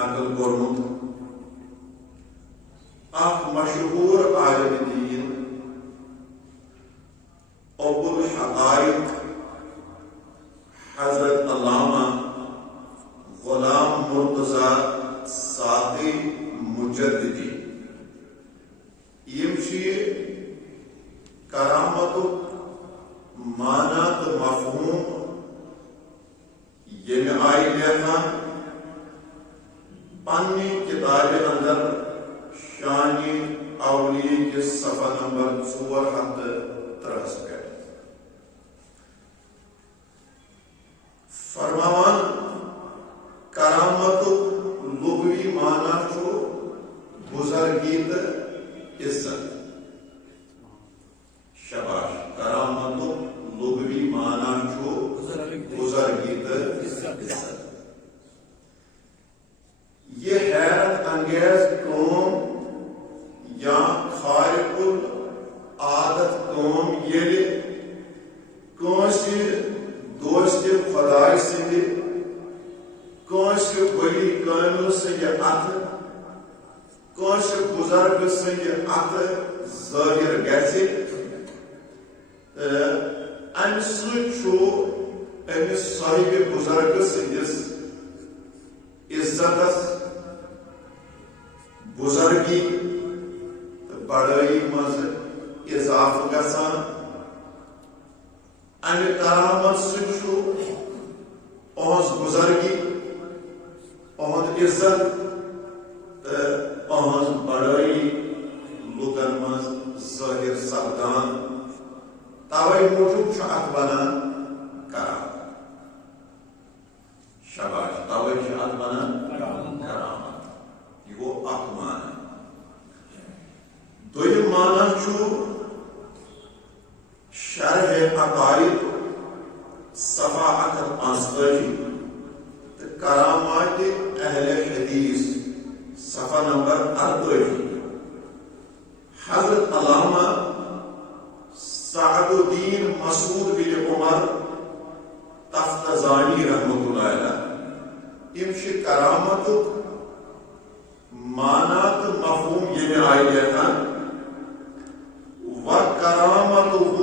نقل کورمت اخ مشہور عالم دین ابو الحقائق حضرت علامہ غلام مرتضی ساقی مجددی یم کرامت معنی تو مفہوم یم آئی لیکھان پنی کتاب اندر شانی اولی کے صفحہ نمبر 403 پہ فرماوان کرامت لغوی معنی چھو بزرگی تو عزت شباش کرامت لغوی معنی چھو بزرگی تو عزت یہ حیرت انگیز قوم یا خارق العادت قوم یہ کونسی دوست خدای سے کونسی ولی کامل سے یہ ات کونسی بزرگ سے یہ ات ظاہر گژھِ امہ سۭتۍ امس صاحب بزرگ سندس عزتس بزرگی بڑائی مز اضافہ گژھان امہ کرامت سۭتۍ اہذ بزرگی اہد عزت اہذ بڑائی لوکن مز ظاہر سپدان توے موجوب ات بنان کرامت شباش توے ات بنان کرامت یہ گو اک معنی دویم معنی چھو شرح عقائد صفحہ 155 کرامات اہل حدیث صفحہ نمبر 48 حضرت علامہ سعد الدین مسعود بن عمر تفتزانی رحمۃ اللہ علیہ یم کرامت معنات مفہوم یہ آئی وَكَرَامَتُهُ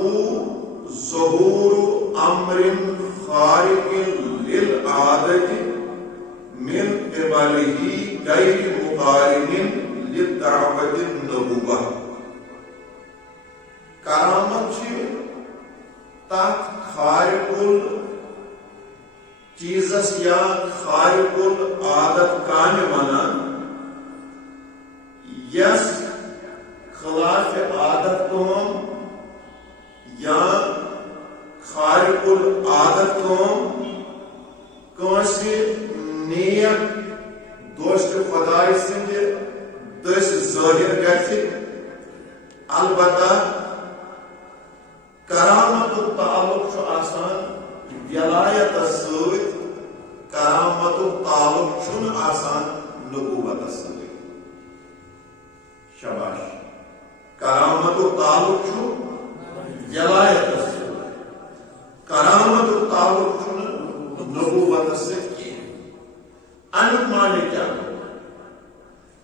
ظُهُورُ أَمْرٍ خَارِقٍ لِلْعَادَةِ مِنْ قِبَلِهِ غَيْرِ مُقَارِنٍ لِلدَّعْوَةِ النُّبُوَّةِ کرامت تات خارق چیزس یا خارق العادت کان ونان یس خلاف عادت کام یا خارق العادت کام کونسی نیک دوست خدای سند دس ظاہر گژھِ البتہ کرامت تعلق آسان ولایت ست کرامت تعلق چھن آسان نبوت ست شباش کرامت تعلق چھو ولایت ست کرامت تعلق چھن نبوت ست کی امیک معنی کیا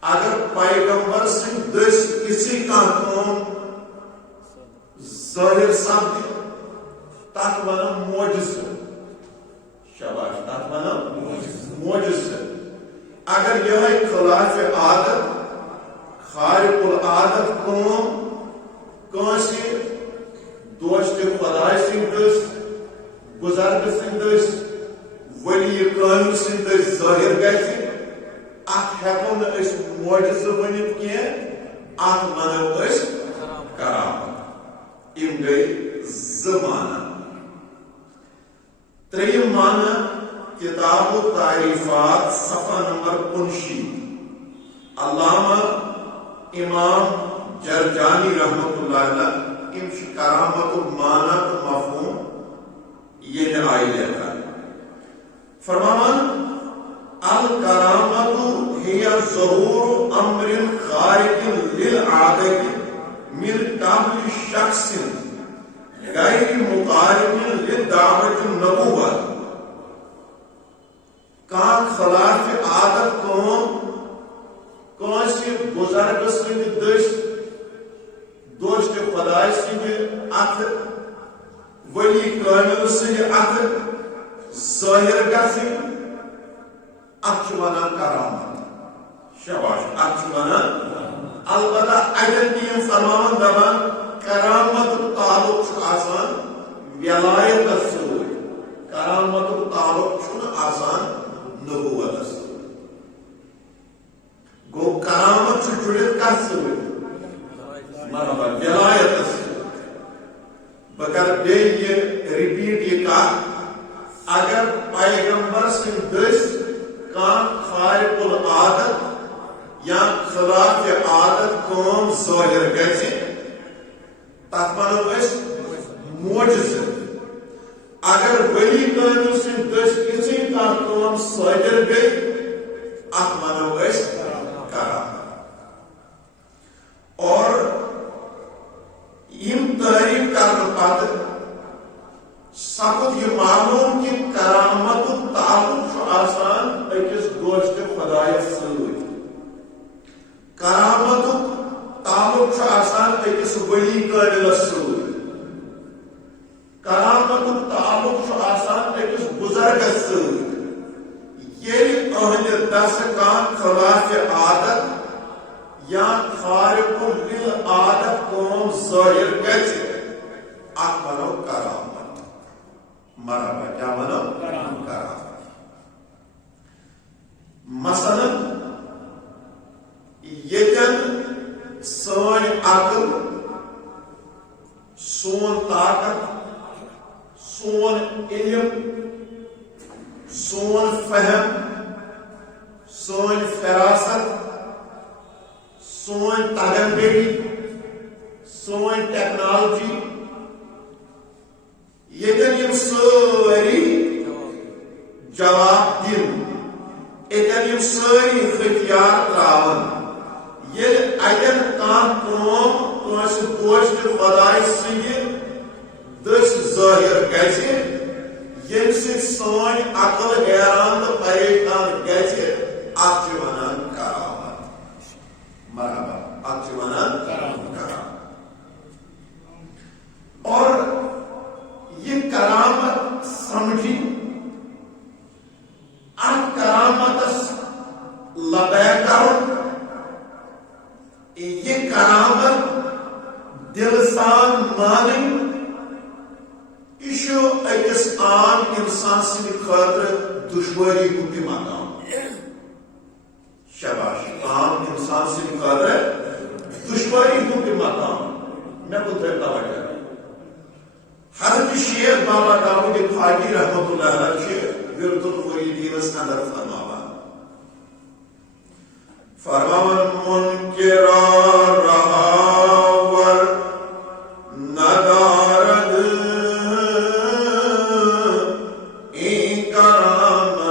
اگر پیغمبر سند دس کسی کام ظاہر سپد تک ونان معجزہ شباش تک ونان معجزہ اگر یہ خلاف عادت خارق العادت کام کانسی دوست خدای سندس بزرگ سندس ولی کامل سندس ظاہر گژھِ ات ہیکو نہ اس معجزہ ونِتھ کینٛہہ ات ونو أسۍ کرامت یم گئی زمانہ تریم معنی کتاب التعریفات صفحہ نمبر 59 علامہ امام جرجانی رحمۃ اللہ علیہ ام کرامت المعنی مفہوم یہ آئی لیتا فرمان الکرامت ہی ظہور امر خارق للعادت من قبل شخص غیر مقارن لدعوت النبوة کان خلاف عادت کام کانسی بزرگ سند دوست خدای سند ات ولی کامل سند ات ظاہر گژھن ات ونان کرامت شاباش ات ونان البتہ اگر تیم فرمان دبان کرامت تعلق آسان ولایت سۭتۍ کرامت تعلق چھُنہٕ آسان نبوتس گو کرامت چھُ جُڑِتھ کتھ سۭتۍ مرحبا ولایتس سۭتۍ بہٕ کرٕ بیٚیہِ یہِ رِپیٖٹ یہِ کتھ اگر پیغمبر سٕنٛدۍ دٔسۍ کانٛہہ خارق العادت یا خلاف عادت کٲم ظٲہِر گژھِ تتھ ونو أسۍ معجزٕ اگر ولی کامل سٕنٛدۍ دٔسۍ یِژھٕے کانٛہہ کٲم صادر گٔے اتھ ونو أسۍ کرامت اور یم تعریف کرنہٕ پتہٕ سپُد یہ معلوم کہ کرامت تعلق چھُ آسان أکِس دوست خدایس سۭتۍ کرامت تعلق چھُ آسان أکِس ولی کاملس سۭتۍ کرامت تعلق چھُ آسان أکِس بزرگس سۭتۍ ییٚلہِ أہنٛدِ دسہٕ کانٛہہ خلاف عادت یا خارق للعادت کٲم ظٲہر گژھِ اتھ ونو کرامت مرحبا کیا ونو کرامت مثلا ییٚتٮ۪ن سٲنۍ عقل سون طاقت سون علم سون فہم سون فراست سون تگندگی سون ٹیکنالوجی ییٚتٮ۪ن یم سٲری جواب دِن ییٚتٮ۪ن یم سٲری ہتھیار تراون ییٚلہِ اتٮ۪ن کانٛہہ کٲم کٲنٛسہِ دوست خداے سٕنٛدِ دٔسۍ ظٲہر گژھِ ییٚمہِ سۭتۍ سٲنۍ عقل حیران تہٕ پریشان گژھِ اتھ چھِ ونان کرامت مرحبا اتھ چھِ ونان کرامت اور یہ کرامت سمجھی ات کرامتس لبیک کرو یہ کرامت دل سان مانن یہ اکس عام انسان سند خاطر دشواری ہند مقام شاباش عام انسان سند خاطر دشواری ہند مقام میں بتر توجہ حضرت شیخ بابا داؤد خاجی رحمۃ اللہ علیہ ورد المریدین اندر فرماون منکر رہاور ندارد این کرامت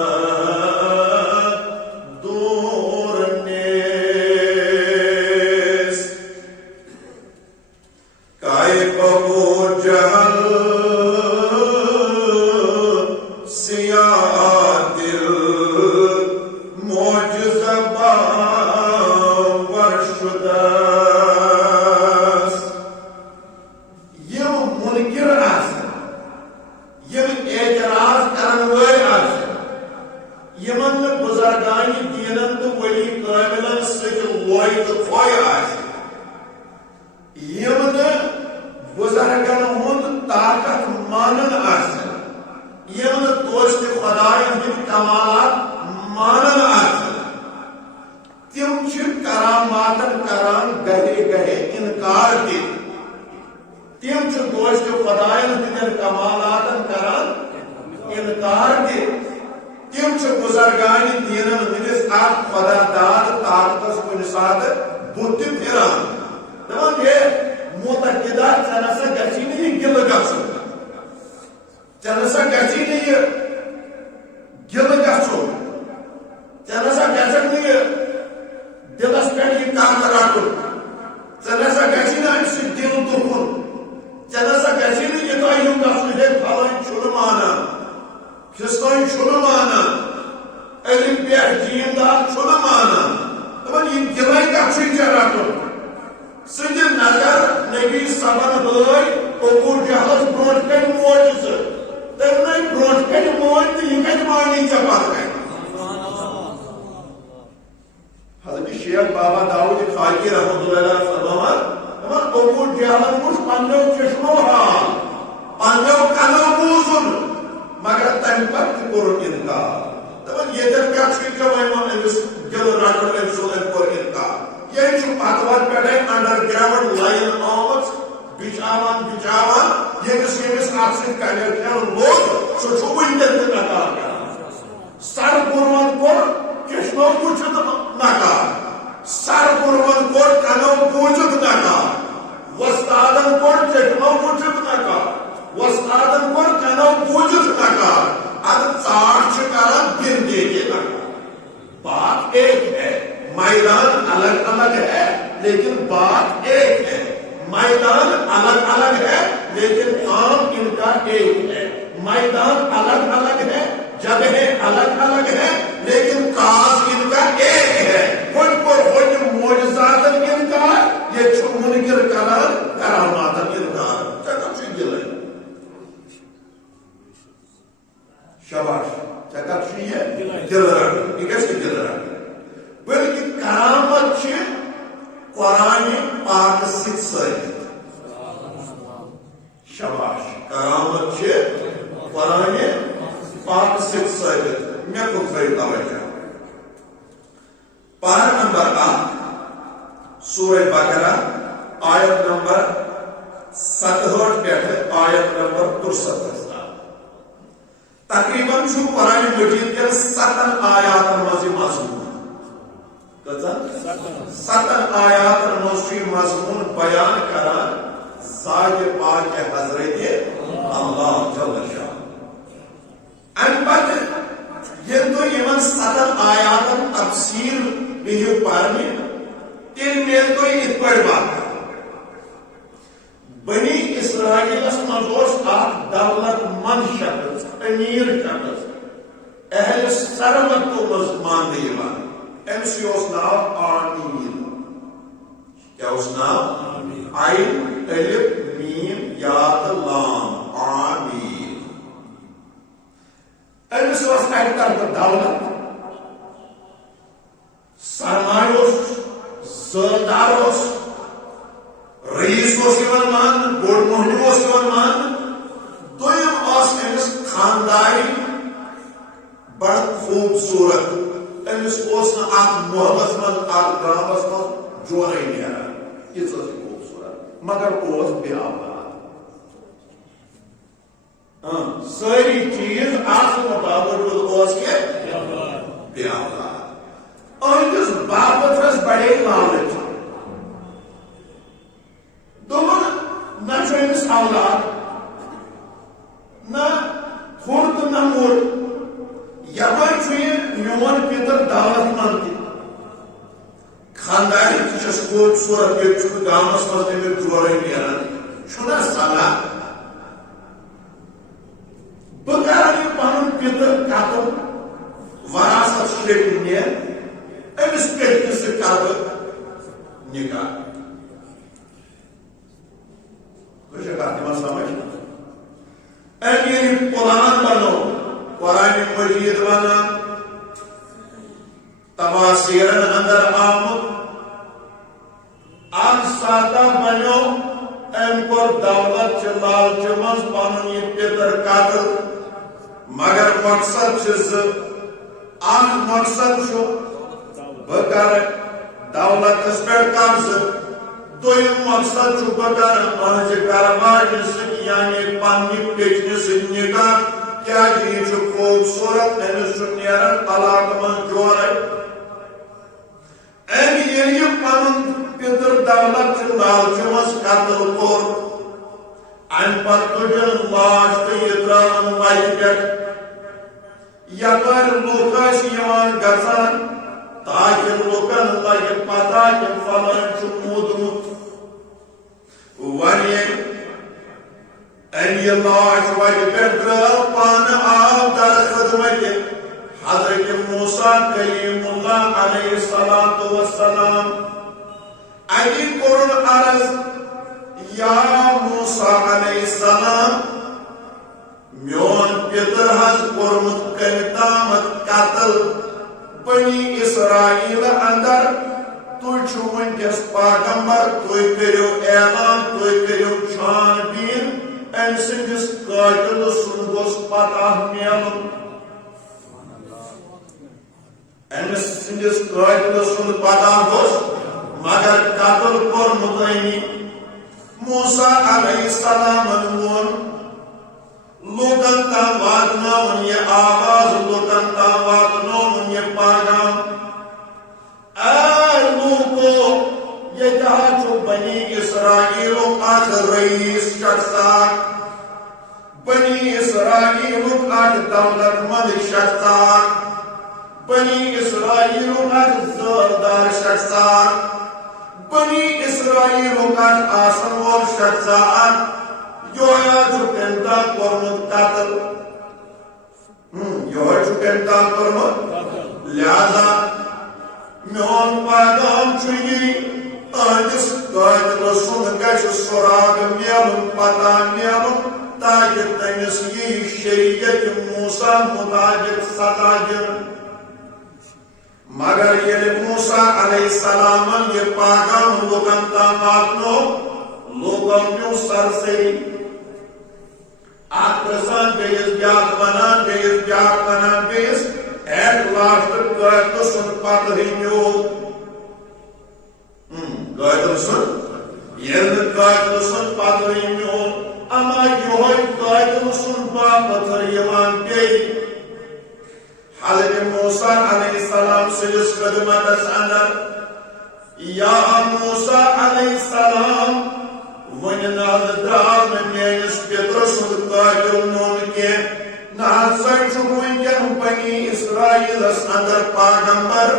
دور نیست کائے بابو جہل سیاہ دل معجزہ بزرگن ہند طاقت مانن یم دوست خدائن ہند کمالات مانن تم کراماتن کران گہے گہے انکار تم دوست خدائن ہند کمالاتن کران انکار تم بزرگان دینن ہندس اخ خدا داد طاقتس کن سات بت پھران دپان معتقدہ ژے نسا گژھی نہٕ یہِ گِلہٕ گژھُن ژے نسا گژھی نہٕ یہِ گِلہٕ گژھُن ژے نسا گژھکھ نہٕ یہِ دلس پٮ۪ٹھ یہِ کتھ رٹُن ژے نسا گژھی نہٕ امہِ سۭتۍ دل دُکھُن ژے نسا گژھی نہٕ یہِ تۄہہِ ہیوٗ گژھُن ہے پھلٲنۍ چھُنہٕ مانان فِستٲنۍ چھُنہٕ مانان الف پہ جیم دار چھنا مانا دپان یہ دلائی کت رٹن سند نظر نبی صبن ہائی ابو جہلس برو کن موجہ تم نئی برو کن موج تو یہ کت مانی ٹھیک پتہ حضرت شیخ بابا داؤد خاکی رحمۃ اللہ علیہ فرماوان دپان ابو جہلن وچ پنو چشمو حال پنو کنو بوزن مگر تم پتہ کور انکار دپان یہ پہ امس دل رٹن ام سن کور انکار یہ پتور پہ انڈر گراؤنڈ لائن آمت بچھاوان یمس ات سی کنیکشن لوگ سہ ونکن تہ نکار کران سر برون کور چشمو وچھت نکار سر برون کور کنو بوزت نکار وستادن کور چشمو وچھت نکار وستادن کور کنو بوزت نکار اد ژاٹ کران دن دیکھے نکار بات ایک ہے میدان الگ الگ ہے لیکن بات ایک ہے میدان الگ الگ ہے لیکن کام ان کا ایک ہے میدان الگ الگ ہے جگہیں الگ الگ ہے لیکن کاز ان کا ایک ہے خود کو خود معجزات انکار یہ منکر کران کرامات انکار چکر سے دل شاباش چکر سے یہ دل رکھ یہ کیسے دل رکھ بلکہ کرامت قرآن پاک ثابت شاباش کرامت قرآن پاک ثابت میں کو خیر توجہ پارہ نمبر 8 سورہ بقرہ آیت نمبر 67 پہ آیت نمبر 63 تقریباً قرآن مجید کے 7 آیات مضمون 7 آیات مضمون بیان کران ذات پاک حضرت اللہ جل شان ان پتہ یہ تو یمن 7 آیات تفسیر بھی پڑھنے تیل میں تو یہ پڑھ بات بنی اسرائیل مزوس آپ دولت مند شخص امیر شخص اہل ثروت کو مزمان دیوان امسی اس نام آمین کیا اس نام عین الف میم یا لام آمین امسی اس ایکتر کا دولت سرمایوس زرداروس رئیس کو سیون مان بوڑ مہنی کو سیون مان دویم اس امس خانداری بڑا خوبصورت امس اس محبت من گرامس من جورے نیرا یہ خوبصورت مگر اس بے اولاد ساری چیز آسن باوجود اس کے بے اولاد اہندس باپت رس بڑے لالچ دمن نہ چھ اولاد نہ خورد نہ مول یپر میون پتر دولت مند خاندانی تس خوبصورت یہ گامس مز تمیک جورے نیران چھنا صلاح بہ کر یہ پن پتر قتل وراثت شریک نیر امس پیٹس سے کر نکاح سمجھ قرآن بنو قرآن مجید بنا تفاسیرن اندر آمد ان سادہ بنو ام کو دولت چلال چمز پانن یہ پیتر قاتل مگر مقصد چیز ان مقصد شو بکر دولت اس پر قبض دویم مقصد چھو بکر آج کرواج سک یعنی پانی پیچنے سے نکاح کیا یہ چھو خوبصورت امس چھو نیرن علاق من جورے ام یہ پنن پتر دولت چھو لال چمس قتل کور ان پر تجن لاش تیدران وائی پیٹ یکر لوکاس یوان گزان تاکہ لوکن لگے پتا کہ فلان چھو مودمت ونی ان یہ لاش وائی پیٹ درال پان آب در خدمت حضرت موسیٰ کلیم اللہ علیہ السلام علی قرن عرض یا موسیٰ علیہ السلام میون پیتر حض قرمت کمتامت قتل بنی اسرائیل اندر تو چھوئن کس پاگمبر تو کریو اعلان تو کریو چھان بین ان سندس قاتل سنگوس پتہ میلن ان سندس قاتل سن پتہ گوس مگر قتل کور مطینی موسیٰ علیہ السلام وون لوکن تا واتناون یہ آواز لوکن تا واتناون یہ پیغام اے لوگو یہ جہاں چھو بنی اسرائیلوں آج رئیس شخصات بنی اسرائیلوں آج دولت مند شخصات بنی اسرائیلوں آج زوردار شخصات بنی اسرائیلوں آج آسنور شخصات یویا چکنتا کرمت قتل یویا چکنتا کرمت لہذا میون پیغام چھوئی آجس قاتل سن گچ سراغ میلن پتہ میلن تاکہ تمس یہ شریعت موسیٰ مطابق سزا دن مگر یہ موسیٰ علیہ السلام یہ پیغام لوگن تام واتنو لوگن میو سر سے آترسان بیس بیاد بنان بیس ایٹ لاسٹ قائد سن پتہ ہی میو قائد سن یہ قائد سن پتہ ہی میو اما یہ قائد سن پتہ یوان گئی حضرت موسیٰ علیہ السلام سجس قدمت اندر یا موسیٰ علیہ السلام ونناد دراو میانس پیتر سن قائد نون کے ناسا چھوئن بنی اسرائیل اندر پاگمبر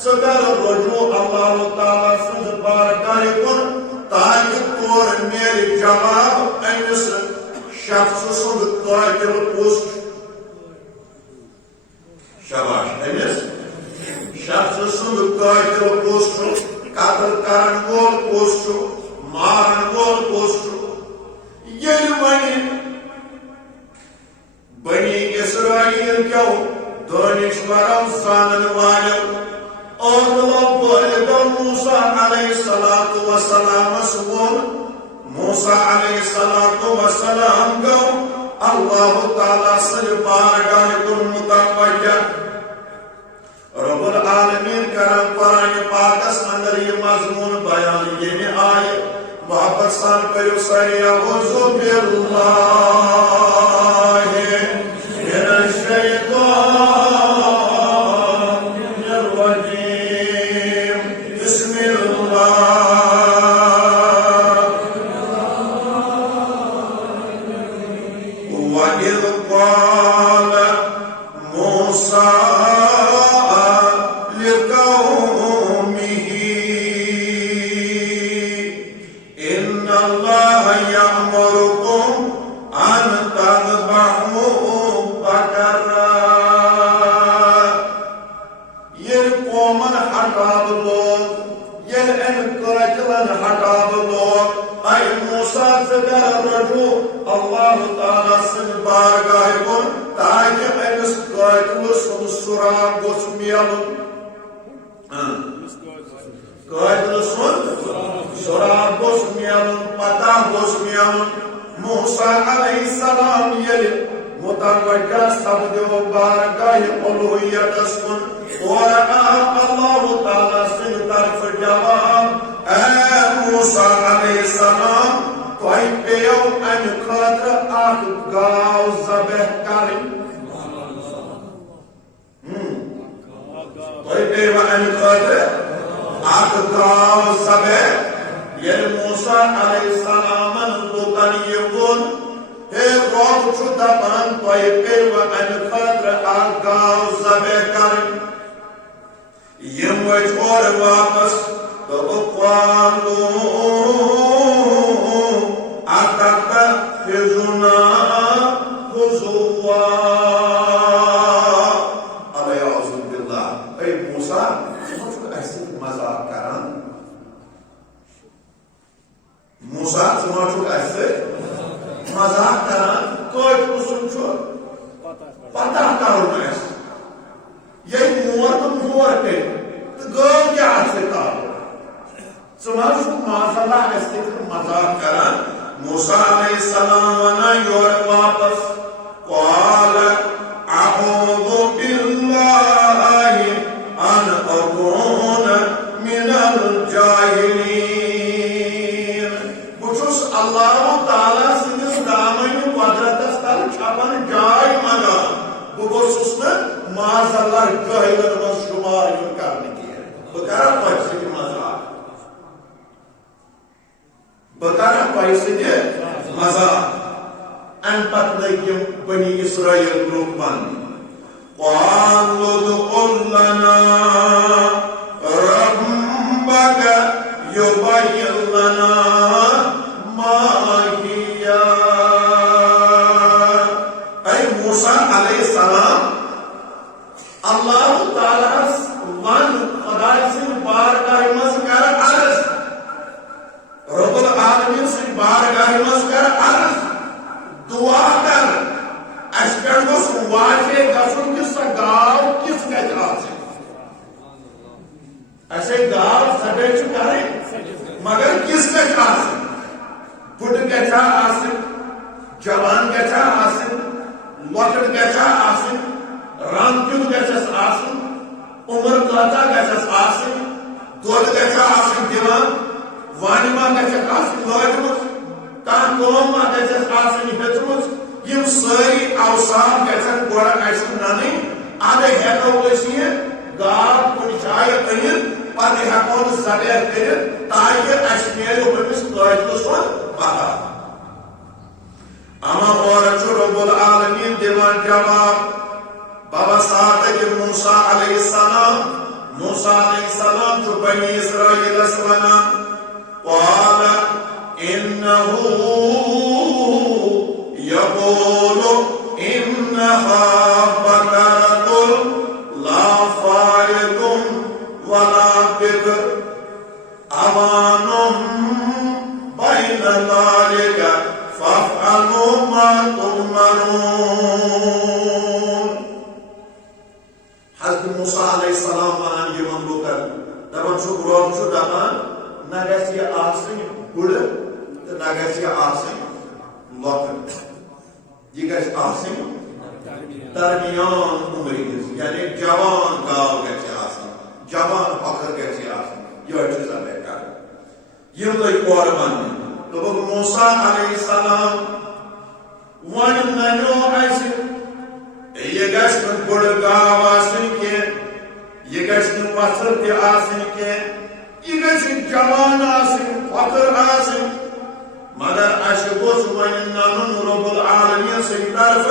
سکر رجوع اللہ تعالیٰ سن بارکاہ کن تاکہ تور میرے جواب انس شخص سن قاتل پوسٹ شباش انس شخص سن قاتل پوسٹ قتل کرن وول پوسٹ مارن وول پوسٹ یل ونی بنی اسرائیل کیو دانشورم سانن والن اور بالغ موسیٰ علیہ السلام سون موسیٰ علیہ السلام گو اللہ تعالیٰ سن بارگاہ کن متوجہ رب العالمین کرم قرآن پاکس اندر یہ مضمون بیان یہ آئے واپس سان پریو ساری اعوذ باللہ من الشیطان الرجیم بسم اللہ وَإِذْ قَالَ مُوسَىٰ اللہ تعالیٰ سن بارگاہ کن تاکہ انس قاتل سن سراغ گوس میلن قاتل سن سراغ گوس میلن پتہ گوس میلن موسیٰ علیہ السلام یل متوجہ سپدیو بارگاہ الوہیت کن اور اللہ تعالیٰ سن طرف جواب اے موسیٰ علیہ السلام تۄہہِ پیٚیو امہِ خٲطرٕ اکھ گاو ذبح کرٕنۍ تۄہہِ پیٚیو امہِ خٲطرٕ اکھ گاو ذبح ییٚلہِ موسیٰ علیہ السلامن لوٗکن یہِ ووٚن ہے رۄب چھُ دپان تۄہہِ پیٚیو امہِ خٲطرٕ اکھ گاو ذبح کرٕنۍ یِم ؤتھۍ اورٕ واپس دوٚپُکھ قالوا أتتخذنا هزوا اے موسیٰ ایسے مذاق کران موسیٰ ایسے مذاق کران کوئی قسم چھو پتہ کرو ایسے یہ مور تو مور کے تو گو کیا سے کارو سمجھ ماشاءاللہ ایسے مذاق کران موسیٰ علیہ السلام ونا یور واپس قال اعوذ باللہ ان اکون من الجاہلین بچوس اللہ تعالیٰ سنس دامن قدرتس تل چھپن جائے منا بگوسس میں معاذ اللہ جاہلن میں شمار یوں کرنے کی ہے بکرہ پیسے کی مذاق بکرہ پیسے کی مذاق ان پت لگیم بنی اسرائیل گروپ بند قالوا ادْخُلْ لَنَا رَبَّكَ يُبَيِّنْ لَنَا مَا هِيَ اے موسیٰ علیہ السلام اللہ تعالیٰ ون خدای سے بارگاہ مز کر عرض رب العالمین سے بارگاہ مز کر عرض دعا کر اشکر گوس واجے گسن کس گاو کس گج آسے ایسے گاو سبیچ کرے مگر کس گج آسے بڑھ گجا آسے جوان گجا آسے لوکٹ گجا آسے رام کیوں گجس آسے عمر قاتا گجس آسے دود گجا آسے دیوان وانیما گجس آسے لوجمت کان کوما گجس آسے ہتمت یم ساری اوصاف گژھن گوڑا ایسے نانی آدھے ہیکو ویسیے گاپ کن جائے کنید پتہ ہیکون زبیر کنید تاکہ اشمیل ہومس قائد سن پتا اما اورچو رب العالمین دیوان جواب بابا صادق موسیٰ علیہ السلام جو بنی اسرائیل اسلنا قال انہو يقول إنها بقرة لا فارض ولا بكر أوان بين ذلك فافعلوا ما تؤمرون حضرت موسیٰ علیہ السلام ونان یہ من لوکر دبن چھو گروب چھو دبان نگس یہ آسن گڑ نگس یہ آسن لوکر یہ گھس آسن درمیان عمری گھس یعنی جوان گاو گھس آسن جوان پکر گھس آسن یہ چیزا بیکار یہ لئی قربان تو بک موسیٰ علیہ السلام ون ننو ایسے یہ گھس من بڑ گاو آسن کے یہ گھس من پتھر کے آسن کے یہ گھس جوان آسن پکر آسن مگر اشکوس وین نانن رب العالمین سے طرف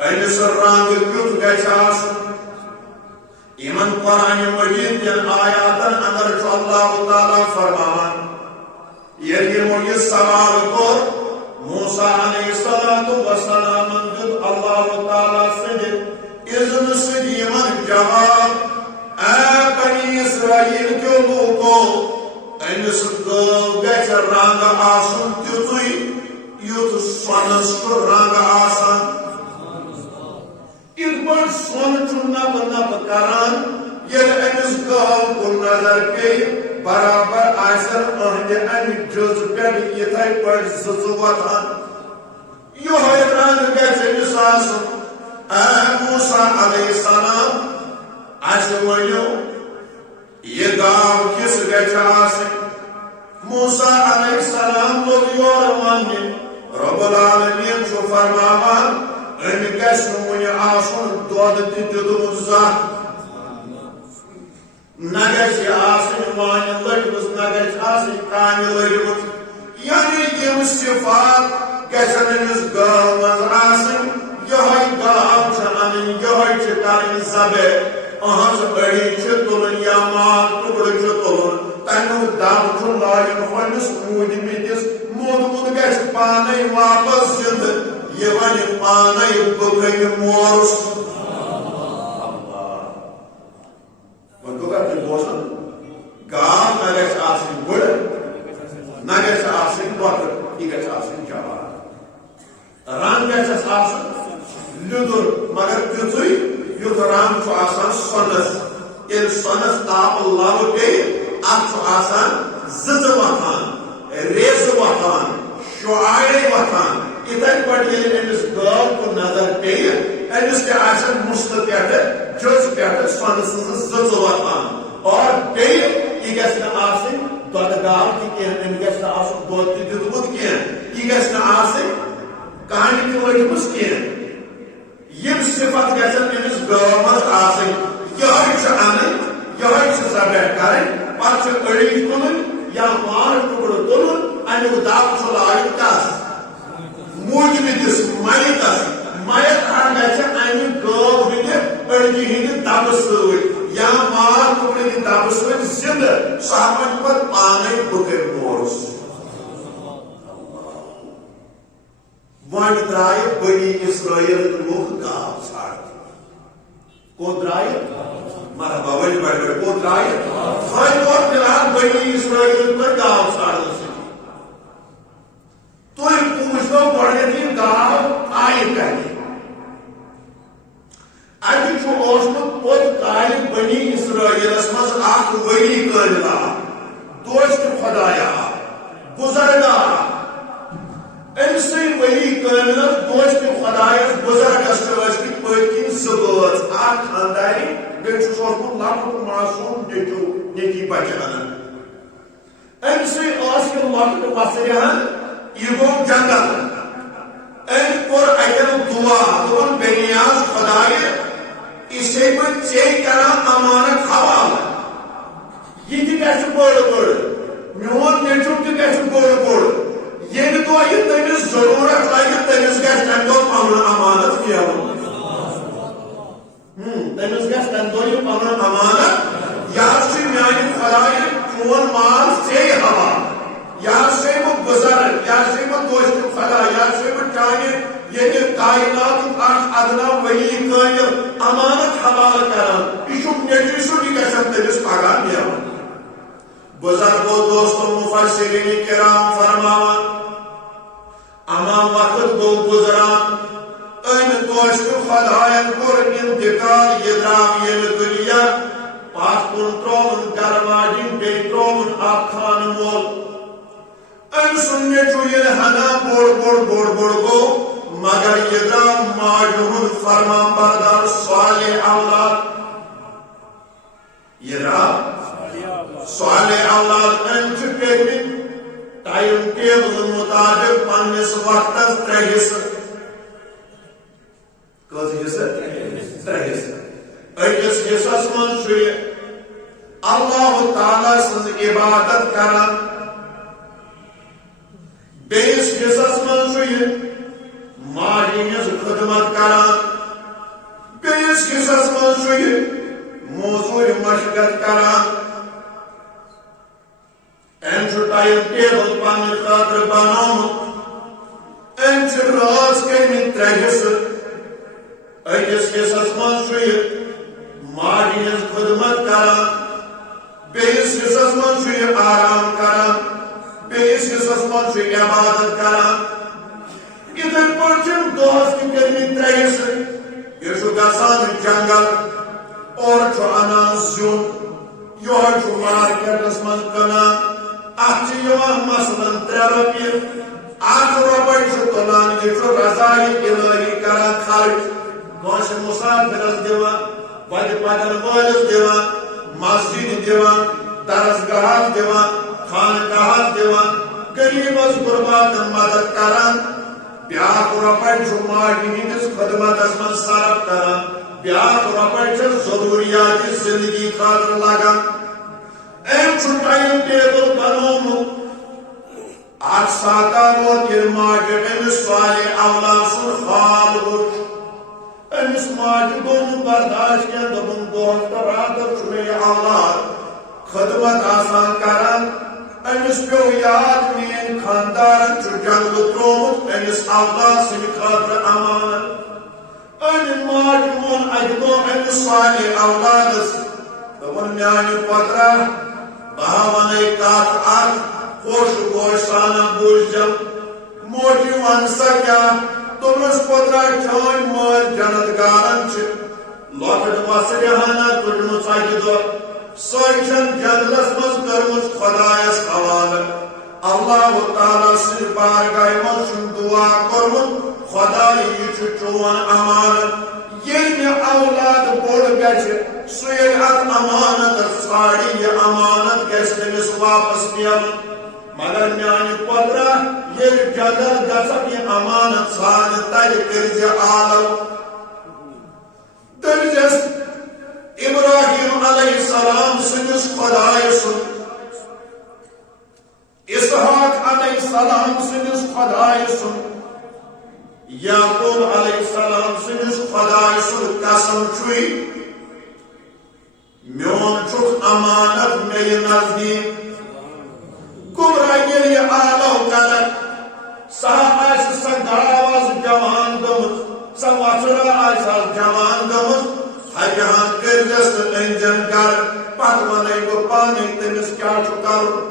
اینس رنگ کیوت گھس آسن ایمن قرآن مجید کین آیاتن اندر چو اللہ تعالیٰ فرمان یہ سوال کو موسیٰ علیہ السلام جد اللہ تعالیٰ سے اذن سے ایمن جواب اے بنی اسرائیل کے لوگوں اینس گھس رنگ آسن تیوتوی یوت سونس کو رنگ آسن ایک بار سون چننا بننا بکاران یہ اینس گاو کو نظر کے برابر آسن اہدے اینی جز پیڑ یہ تھائی پر ززواتان یہ ہوئی رنگ گھس اینس آسن اے موسیٰ علیہ السلام آسوانیو یہ گاو کس گھس آسن موسیٰ علیہ السلام لوگ یور ماننے رب العالمین چو فرماوان ان گھس نمونی آسن دود تی جدو زہ نگس آسن وانی لڑمس نگس آسن کانی لڑمس یعنی یم صفات گھسن امس گاو مز آسن یہ گاو چھانن یہ چھکارن زبے اہنز اڑی چھ تلن یا مال ٹکڑ چھ تلن تنو دم چھ لائن ہونس مود میتس مود گھس پانے واپس زند یہ ون پانے بکن مورس یل سونس تاپ لو پی ات آسان زز وتھان ریز وتھان شعاعے وتھان اتھے پٲٹھۍ ییٚلہِ أمِس گاو کُن نظر پیٚیہِ أمِس تہِ آسن مُستہٕ پٮ۪ٹھٕ جوٚژ پٮ۪ٹھٕ سۄنہٕ سٕنٛزٕ زٕژٕ وتھان اور بیٚیہِ یہِ گژھِ نہٕ آسٕنۍ دۄدٕ گاو تہِ کینٛہہ أمۍ گژھِ نہٕ آسُن دۄد تہِ دیُتمُت کینٛہہ یہِ گژھِ نہٕ آسٕنۍ کانہِ تہِ ؤٹمٕژ کینٛہہ یِم صفت گژھن أمِس گاو منٛز آسٕنۍ یِہوٚے چھُ اَنٕنۍ یِہوٚے چھِ ذبح کَرٕنۍ پتہٕ چھِ أڑِج تُلٕنۍ یا ماز ٹُکڑٕ تُلُن امیُک دب چھُ لایُن کس موٗجمٕتِس میتس میت ہن گژھِ امہِ گٲو ہٕنٛدِ أڑجہِ ہٕنٛدِ دبہٕ سۭتۍ یا ماز ٹُکڑٕ ہٕنٛدِ دبہٕ سۭتۍ زِنٛدٕ سُہ وَنہِ پتہٕ پانے بہٕ کٔمۍ مورُس وۄنۍ درٛایہِ بنی اسرٲیل لُکھ گاو ژھانٛڈنہِ کوٚت درٛایہِ مرحبا ؤنِو بڑِ بڑِ کوٚت درٛایہِ وۄنۍ ووت فِلحال بنی اسرٲیل پٲٹھۍ گاو ژھانٛڈنہٕ سۭتۍ تُہۍ بوٗزنو گۄڈٕنیتھ یہِ گاو آیہِ کتہِ اتہِ چھُ اوسمُت پوٚت کالہِ بنی اسرٲیلس منٛز اکھ ؤلی کٲمِل اکھ دوستہِ خۄدایا بُزرگا أمۍ سٕے ؤلی کٲمِلس دوستہِ خۄدایس بُزرگس تہِ ٲسمٕتۍ پٔتۍ کِنۍ زٕ بٲژ اکھ خانداری بیٚیہِ چھُس اوسمُت لۄکُٹ معصوٗم نیٚچی بچہِ انان أمۍ سٕے ٲس یہِ لۄکٕٹ وَژھرِ ہن یہِ گوٚو جنگل أمۍ کوٚر اتٮ۪ن دُعا دوٚپُن بے نیاز خۄدایہِ یہِ چھے بہٕ ژےٚ کران امانت حوالہٕ یہِ تہِ گژھِ بٔڑ میون نیٚچُو تہِ گژھِ بوٚڑ ییٚمہِ دۄہ یہِ تٔمِس ضروٗرت لگہِ تٔمِس گژھِ تمہِ دۄہ پنُن امانت میلُن تٔمِس گژھِ تمہِ دۄہ یہِ پنُن امانت یہِ حظ چھُ میانہِ خۄدایہِ چون مال ژےٚ حوالہٕ یہِ حظ چھے بہٕ بُزرگ یہِ حظ چھے بہٕ دوستہِ خۄدا یہِ حظ چھے بہٕ چانہِ ییٚتہِ کایناتُک اکھ ادنا ؤلی کٲمِل امانت حوالہٕ کران یہِ چھُکھ نیٚچوۍ سُنٛد یہِ گژھن تٔمِس پگاہ میلُن بُزرگو دوستو مُفسِریٖن کرام فرماوان اما وقت گوٚو گُزران أمۍ دوستہِ خۄدایَن کوٚر اِنتقال یہِ درٛاو ییٚلہِ دُنیا پتھ کُن ترٛووُن گرٕ واجِنۍ بیٚیہِ ترٛووُن اکھ خانہٕ مول أمۍ سُنٛد نیٚچوٗ ییٚلہِ ہنا بوٚڑ گوٚو مگر یہِ درٛاو ماجہِ ہُنٛد فرمان بردار صالح اولاد یہِ درٛاو صالح اولاد أمۍ چھِ پٔرمٕتۍ ٹایم ٹیبلہٕ مُطابق پننِس وقتس 3 حصہٕ کٔژ حصہٕ 3 حصہٕ أکِس حصس منٛز چھُ یہِ اللہ تعالیٰ سٕنٛز عبادت کران بیٚیِس حصس منٛز چھُ یہِ ماجہِ ہٕنٛز خدمت کران بیٚیِس حصس منٛز چھُ یہِ موضوٗرِ مشقت کران أمۍ چھُ ٹایم ٹیبل پننہِ خٲطرٕ بنومُت أمۍ چھِ رٲژ کٔرمٕتۍ 3 حصہٕ أکِس حصس منٛز چھُ یہِ ماجہِ ہٕنٛز خدمت کران بیٚیِس حصس منٛز چھُ یہِ آرام کران بیٚیِس حصس منٛز چھُ عبادت کران یِتھے پٲٹھۍ چھِ دۄہس تہِ کٔرمٕتۍ 3 حصہٕ یہِ چھُ گژھان جنگل اورٕ چھُ انان زیُن یورٕ چھُ مارکیٹس منٛز کٕنان اتھ چھِ یِوان مثلاً 3 رۄپیہِ 1 رۄپے چھُ تُلان یہِ چھُ رضایہِ الہی کران خرچ کٲنٛسہِ مُسافِرس دِوان وتہِ پکن وٲلِس دِوان مسجد دِوان درسگاہس دِوان خانقاہس دِوان غریٖبس غُرباتن مدد کران بیٛاکھ رۄپے چھُ ماجہِ ہٕنٛدِس خدمتس منٛز صرف کران بیٛاکھ رۄپے چھِ ضروٗریاتہِ زندگی خٲطرٕ لگان أمۍ چھُ ٹایم ٹیبل بنومُت اکھ ساتہ ووت ییٚلہِ ماجہِ أمِس صالح اولاد سُنٛد حال وُچھ أمِس ماجہِ گوٚو نہٕ برداشت کینٛہہ دوٚپُن دۄہس تہٕ راتس چھُ مےٚ یہِ اولاد خدمت آسان کران أمِس پیوٚو یاد میٲنۍ خاندارن چھُ جنگلہٕ ترٛوومُت أمِس اولاد سٕنٛدِ خٲطرٕ امانت أمۍ ماجہِ ووٚن اکہِ دۄہ أمِس صالح اولادس دوٚپُن میانہِ پۄترا بہٕ ونے کتھ اکھ خۄش گوش سانہ بوٗززٮ۪م موجی وَن سا کیٛاہ دوٚپنس پۄترا چٲنۍ مٲلۍ جنت گارن چھِ لوکٹ وسرہانہ تُلمٕژ اکہِ دۄہ سۄ چھَن جنگلس منٛز کٔرمٕژ خۄدایس حوالہٕ اللہ تعالیٰ سٕنٛدِ بارگاہہِ منٛز چھُم دعا کوٚرمُت خۄداے یہِ چھُ چون امانت ییٚلہِ مےٚ اولاد بوٚڑ گژھِ سُہ ییٚلہِ اتھ امانتس ژھانڈِ یہِ امانت گژھِ تٔمِس واپس میلُن مگر میانہِ قۄدرا ییٚلہِ جنگل گژھکھ یہِ امانت ژھانڈِ تتہِ کٔرزِ عالم دٔپزٮ۪س ابراہیم علیہ السلام سٕنٛدِس خۄدایہِ سُنٛد اسحاق علیہ السلام سٕنٛدِس خۄدایہِ سُنٛد یعقوب علیہ السلام سٕنٛدِس خۄدایہِ سُنٛد قسم چھُے میون چھُکھ امانت مےٚ یہِ نزدیٖک گمراہ ییٚلہِ یہِ آلو کرکھ سۄ آسہِ سۄ گاو آز جوان گٔمٕژ سۄ وۄژٕرا آسہِ آز جوان گٔمٕژ ہکہِ ہن کٔرزٮ۪س تہٕ أنزٮ۪ن گرٕ پتہٕ ونے بہٕ پانے تٔمِس کیٛاہ چھُ کرُن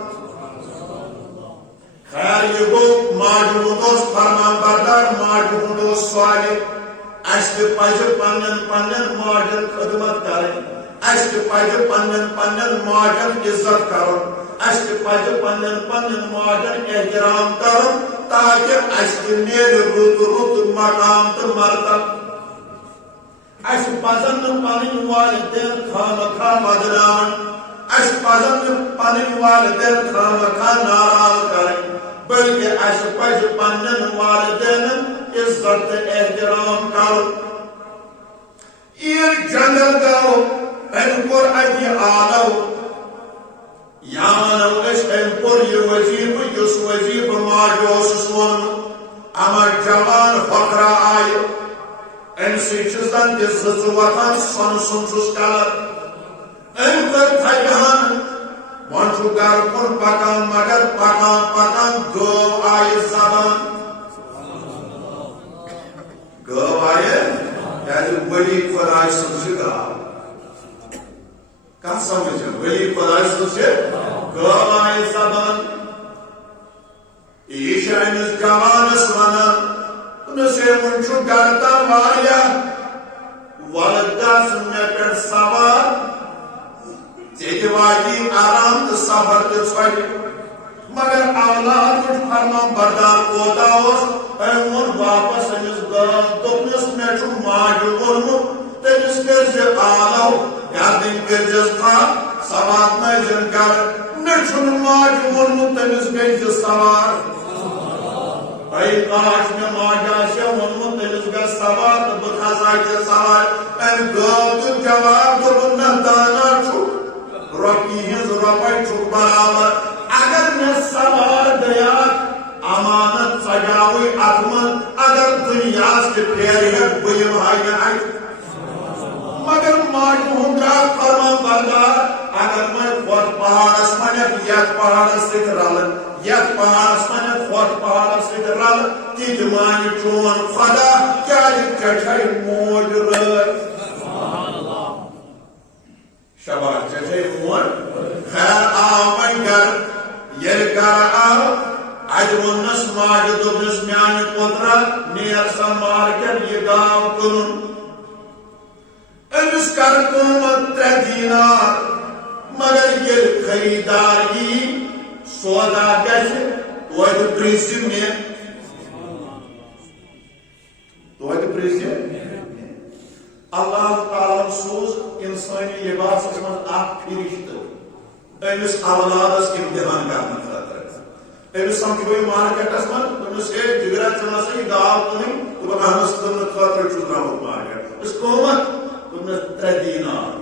خیر یہ گوٚو ماجہِ ہُنٛد اوس فرمان بردار ماجہِ ہُنٛد اوس صالح اسہِ تہِ پزِ پننٮ۪ن ماجن خدمت کرٕنۍ اسہِ تہِ پزِ پننٮ۪ن ماجن عزت کرُن اسہِ تہِ پزِ پننٮ۪ن ماجن احترام کرُن تاکہِ اسہِ تہِ نیرِ رُت مقام تہٕ مرتب اسہِ پزن نہٕ پنٕنۍ والدین خامخواہ بدناوٕنۍ اسہِ پزن نہٕ پنٕنۍ والدین خامخواہ ناراض کرٕنۍ بلکہ اسہِ پزِ پننٮ۪ن والدینن عزت تہٕ احترام کرُن ییٚلہِ جنگل گوٚو أمۍ کوٚر اَتہِ آلو یا ونو أسۍ أمۍ کوٚر یہِ وظیٖفہٕ یُس وظیٖفہٕ ماجہِ اوسُس ووٚنمُت اما جوان ہۄکھرا آیہِ أمۍ سۭتۍ چھِ زن تہِ زٕژٕ وۄتھان سۄنہٕ سُنٛد چھُس کلر أمۍ کٔر تھکہِ ہن وۄنۍ چھُ گرٕ کُن پکان مگر پکان گٲو آیہِ زبان گٲو آیہِ کیٛازِ ؤلی خۄداے سٕنٛز چھِ گاو کتھ سمجھ ؤلی خۄداے سٕنٛز چھِ گٲو آیہِ زبان یہِ چھِ أمِس جوانس ونان دوٚپنس ہے وۄنۍ چھُ گرٕ تام واریاہ وَلہٕ گژھ مےٚ پٮ۪ٹھ سوار ژےٚ تہِ واتی آرام تہٕ سفر تہِ ژھۄٹہِ مگر اولاد وٕچھ فرمان بردار کوتاہ اوس أمۍ ووٚن واپس أمِس گٲو دوٚپنس مےٚ چھُ ماجہِ ووٚنمُت تٔمِس کٔرزِ آلو گردٕنۍ کٔرزٮ۪س تھپھ سۄ واتنٲیزٮ۪ن گرٕ مےٚ چھُنہٕ ماجہِ ووٚنمُت تٔمِس گٔژھزِ سوار اے کاش مےٚ ماجہِ آسہِ ہا ووٚنمُت تٔمِس گژھ سوار تہٕ بہٕ کھسہٕ ہا ژےٚ سوارِ أمۍ گٲو دیُت جواب دوٚپُن نہ دانا چھُکھ رۄپیہِ ہٕنٛز رۄپے چھُکھ برابر اگر مےٚ سوار گٔیاکھ امانت ژجاوٕے اتھ منٛز اگر دُنیاہس تہِ پھیرِ ہٮ۪کھ بہٕ یِمہٕ ہا نہٕ اتہِ مگر ماجہِ ہُنٛد درٛاو فرمان بردار اگر وۄنۍ ہۄتھ پہاڑس ونکھ یتھ پہاڑس سۭتۍ رلہٕ یتھ پہاڑس ونکھ ہۄتھ پہاڑس سۭتۍ رلہٕ تِتہِ مانہِ چون خۄدا کیٛازِ ژےٚ چھے موج رٲتھ شباش ژےٚ چھے موج خیر آو وۄنۍ گرٕ ییٚلہِ گرٕ آو اتہِ ووٚننس ماجہِ دوٚپنس میانہِ پُترا نیر سا مارکیٹ یہِ گاو کٕنُن أمِس کر قۭمت 3 دینار مگر ییٚلہِ خریدار یی سودا گژھِ توتہِ پرٛژھِ مےٚ اللہ تعالیٰ سوز انسٲنی لباسس منٛز اکھ فرشتہٕ أمِس اولادس امتحان کرنہٕ خٲطرٕ أمِس سمکھیو مارکیٹس منٛز دوٚپنس ہے جگرا ژےٚ ما سا یہِ گاو کٕنٕنۍ دوٚپُن اہن حظ کٕننہٕ خٲطرٕ چھُس درٛامُت مارکیٹ دوٚپُس قۭمت دوٚپنس 3 دینار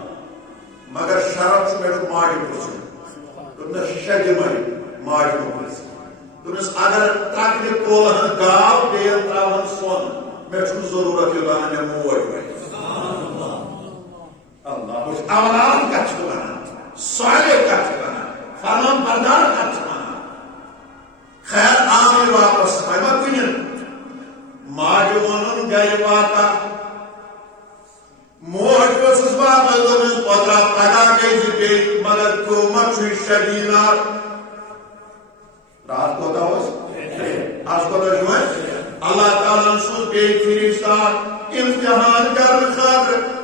مگر شرط چھُ مےٚ دوٚپ ماجہِ پرٛژھُن دوٚپنس 6 دِمے ماجہِ مہ پرٛژھ دوٚپنس اگر ترٛکرِ تولہن گاو بیٚیہِ تراوہن سۄن مےٚ چھُنہٕ ضروٗرت یوٚتانۍ مےٚ موج وَنہِ اللہ وٕچھ اولاد کتھ چھِ ونان صالح کتھ چھِ ونان فرمان بردار کتھ چھِ ونان خیر آو یہِ واپس وۄنۍ ما کٕنِن ماجہِ ووٚنُن گرِ واتان موج ؤژھٕس واپس دوٚپنس پۄترا پگاہ گٔیزِ بیٚیہِ مگر قۭمت چھُے 6 دینار رات کوتاہ اوس آز کوتاہ چھُ وۄنۍ اللہ تعالیٰ ہن سوز بیٚیہِ فرشتہٕ اکھ امتحان کرنہٕ خٲطرٕ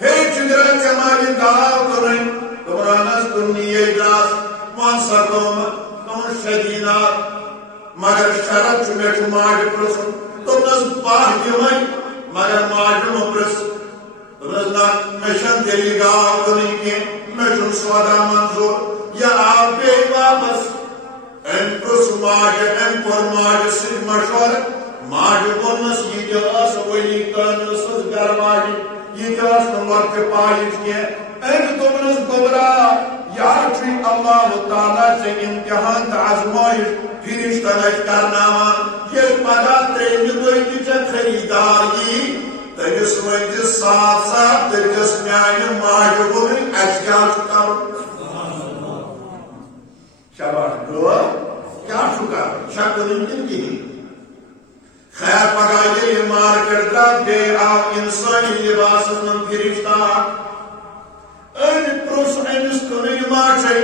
ہے چندرا چمالی گاو کریں دورانس دنیا گاس مان سرتوم تم شدینات مگر شرط چھ ماج پرسن تمس باہ دمائی مگر ماج مپرس تمس مشن تیلی گاو کریں کی مشن سودا منظور یا آپ بے واپس ام پرس ماج ام پر ماج سے مشور ماج ونس یہ جاس ولی کنس گھر ماج یہ جاس وقت پائش کے ام تمس گبرا یا چھ اللہ تعالی سے امتحان آزمائش فرشتن کرنا یہ پگہ تریم دہ تہ خریدار یہ تمس ون صاف صاف دس میانہ ماج ون اس کیا کر شاباش گو کیا کر شک نہیں کہیں خیر پگہ یہ مارکیٹ درا بے آو انسانی لباس من فرشتہ ان پروس امس کنی ماچے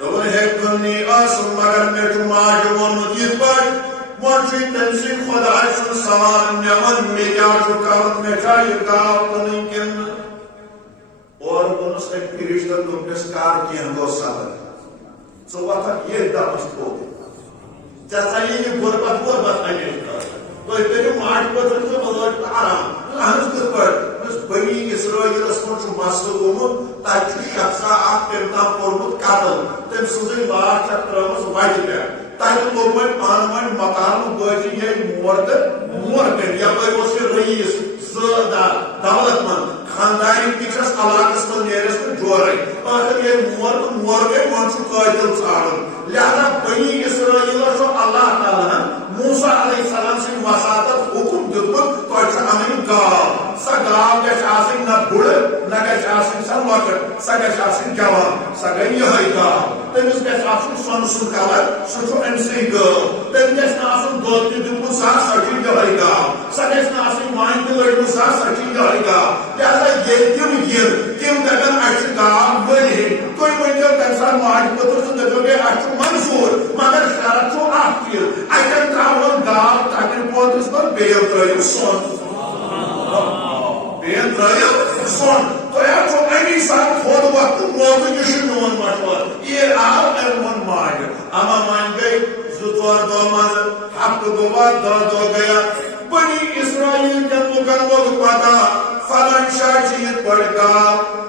دون ہے کنی آسم مگر میٹ ماج ون یہ پٹ موچی تنسی خدا سن سوال نیون میجا چکاون میٹھا یہ گاو کنی کن اور انس ایک فرشتہ دونس کار کی ہم دو سال سو وقتا یہ دمست ہو جیسا یہ غربت ہمیں تو یہ ماج پتر سے بزرگ آرام ہنس کر پڑ بنی اسرائیل من مسئلہ گومت تک شخصا اخ تم تام کورمت قتل تم سن لاش ترمس وتہ پہ تک لوگ وی پان ون مکان بچی یہ مور کن یپر رئیس دولت مند خاندانی پچھس علاقس من نیرس تو جورے آخر یہ مور گئی ون قاتل ژھانڈن لہذا بنی اسرائیل اللہ تعالیٰ موسیٰ علیہ السلام سے وساطت حکم دیتمت تو ان گاو سا گاو گھس آسن نہ بڑ نہ گھس آسن سا لۄکٹ سا گھس آسن جوان سا گئی یہ گاو تمس گھس آسن سون سن کلر سہ امسی گاو تم گھس نہ آسن دود تہ دیتمت سا یہ گاو سا گھس نہ آسن وان تہ لڑمت سا یہ گاو لہذا یہ تم دپن اس گاو ؤری تھی ؤنو تمہ سات ماج پتر سہ دپو گے اس منظور مگر شرط اخ چیز اتن تراون گاو تکن پوترس پر بیل ترٲیِو سون بیل ترٲیِو سون تۄہہِ چھُ امی ساتہٕ تھوٚد وقت موقعہٕ یہِ چھُ میون مشورٕ ییٚلہِ آو أمۍ ووٚن ماجہِ اما وۄنۍ گٔے 2-4 دۄہ منٛزٕ ہفتہٕ گوٚوا 10 دۄہ گٔیا بنی اسرائیل کٮ۪ن لُکن ووٚت پتہ فلن جایہِ چھِ یِتھ پٲٹھۍ گاو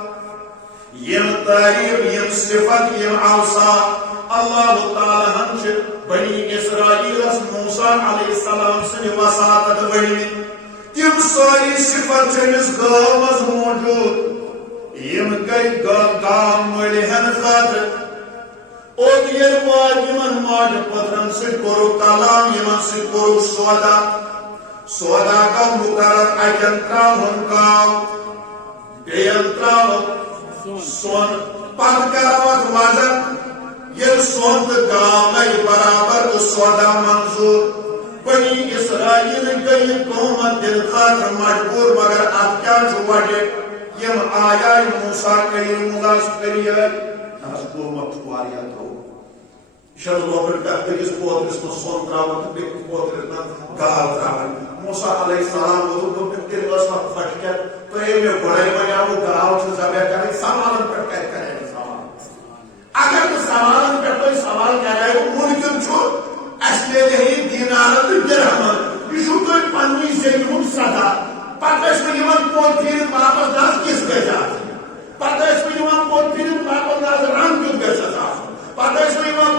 یم تعریف یم صفت یم اوصاف اللہ تعالیٰ ہن چھ بنی اسرائیل موسیٰ علیہ السلام سن وساطت ونی تم ساری صفت چمس گاو مز موجود یم گئی گاو مڑ ہن خاطر اور یہ واجمن ماج پترن سے کرو کلام یمن سے کرو سودا کا مقرر اجن تراون گاو بیل تراون سون پت کراوت وزن یہ سون تو گاو گئی برابر تو سودا منظور بنی اسرائیل گئی قومت دل خاطر مجبور مگر اب کیا وجہ یم آیا موسیٰ کریم اللہ کریے قومت واریا تو شر لوکٹ پہ بیس پوترس من سون تراون تو بیس پوترس من گاو تراون موسیٰ علیہ السلام وہ تیل خوش کر تو یہ بڑے بنیاو گاو ذبح کریں سوالن پہ کریں اگر تو سوالن پہ کوئی سوال کرے ممکن اس لیے دینار تو درہم یہ تو پنی زمین سدا پتہ پوت پھر واپس دس کس گھا پتہ پوت پھر واپس دس رنگ کت گھا پتہ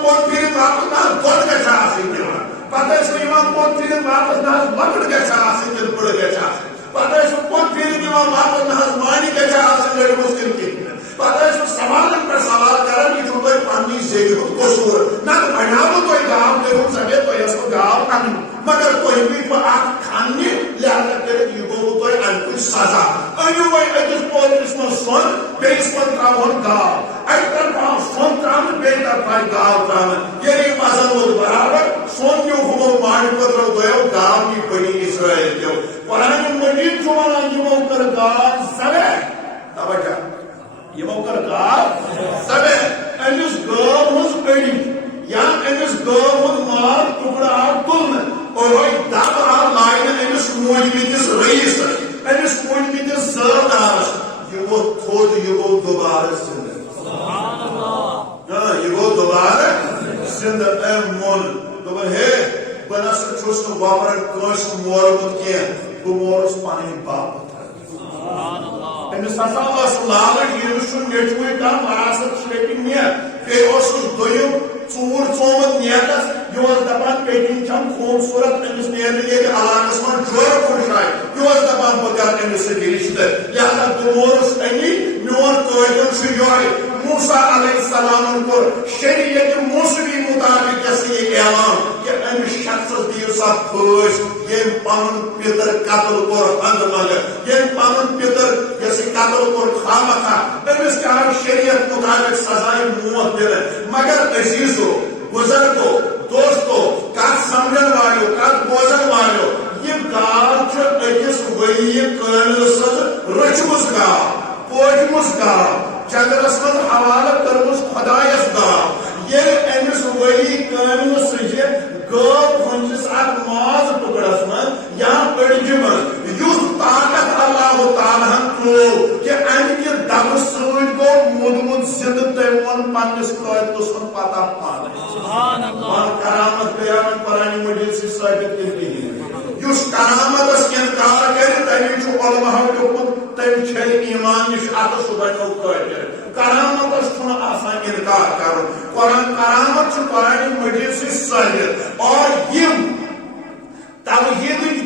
پوت پھر واپس دس دود گھا پتہ پوت پھر واپس دس لکٹ گھا بڑ گھا پتہ پوت پھر واپس دس مانی گھا لڑکس کن کن پتہ سوالن پہ سوال کران یہ تھی پنی زمین قصور نہ بناو تھی گاو کرو سکے تھی گاو ان مگر تھی بھی کھانے لہذا کر یہ گو تھی امک سزا انو وی اکس پوترس من سون بیس من تراون گاو اک طرف آو سون تراون بی طرف آئی گاو تراون یعنی وزن ووت برابر سون کیو حکم ماج پترو دیو گاو کی بنی اسرائیل دیو قرآن مجید چھ ونان یمو کر گاو ذبح توجہ یمو کر گاو ذبح امس گاو ہز اڑی یا امس گاو ہند مال ٹکڑا آو تلن اور دب آو لائن امس موج متس رئیس امس موج متس زردارس یہ وہ تھوڑ یہ وہ دوبارہ زندہ یہ وہ دوبارہ زندہ اے مول دوبارہ ہے بنا سے چھوست وابر کوش مورمت کیا وہ مورس پانی باپ امس ہسا اس لالچ یہ نیچوئی کم وراثت شریپنگ نیا پھر اس دویم ژور ژومت نیتس یہ دپان پیٹنگ چھم خوبصورت امس نیرنے یہ علاقس من جور خوشائی یہ دپان بہ کر امس سۭتۍ رشتہ لہذا مورس امی میون قٲیدُن یہ موسیٰ علیہ السلام کو شریعت موسوی مطابق یہ اعلان کہ امس شخص دیو سا پھٲسۍ یم پنن پتر قتل کور ہند مگر یم پنن پتر یس قتل کور خامخا امس کیا شریعت مطابق سزائے موت دن مگر عزیزو بزرگو دوستو کت سمجھن والو کت بوزن والو یہ گال اکس ولی کامل سز رچمس گال پوجمس گال چندرس من حوالہ کرمس خدایس گال یہ امس ولی کامل سز گو ونجس اک ماز ٹکڑس من یا پڑج من یوت طاقت اللہ تعالیٰ تو کہ ام کے دم سۭتۍ گو مودمت زندہ تمون پنس قٲدس من پتہ پان سبحان اللہ کرامت بیان قرآن مجید سے ثابت کرتی یس کرامتس انکار کر تمی علماء لیوکمت تم چھل ایمان نش ات سہ بنو قٲدر کرامتس چھُنہٕ آسان انکار کرُن قرآن کرامت چھ قرآن مجید سے ثابت اور یم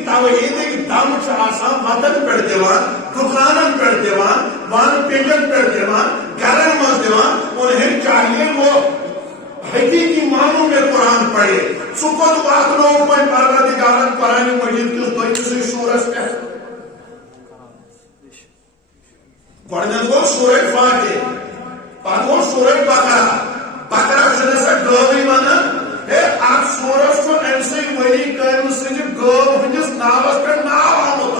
توحیدک دم چھ آسان وطن پہ دیوان دکانن پہ دیوان ون پیجن پہ دیوان گرن مز دیوان انہیں چاہیے وہ حقیقی معنوں میں قرآن پڑھے سکت واتنو پن پروردگارن قرآن مجید کس دویمسی سورس پہ گۄڈنیٚتھ گوٚو سورہ فاتح پتہٕ گوٚو سورہ بقرہ بقرہ چھُنہٕ سا گٲوٕے ونان ہے اکھ سورس چھُ امہِ سۭتۍ ؤلی کامہِ سٕنٛدِ گٲو ہٕنٛدِس ناوس پٮ۪ٹھ ناو آمُت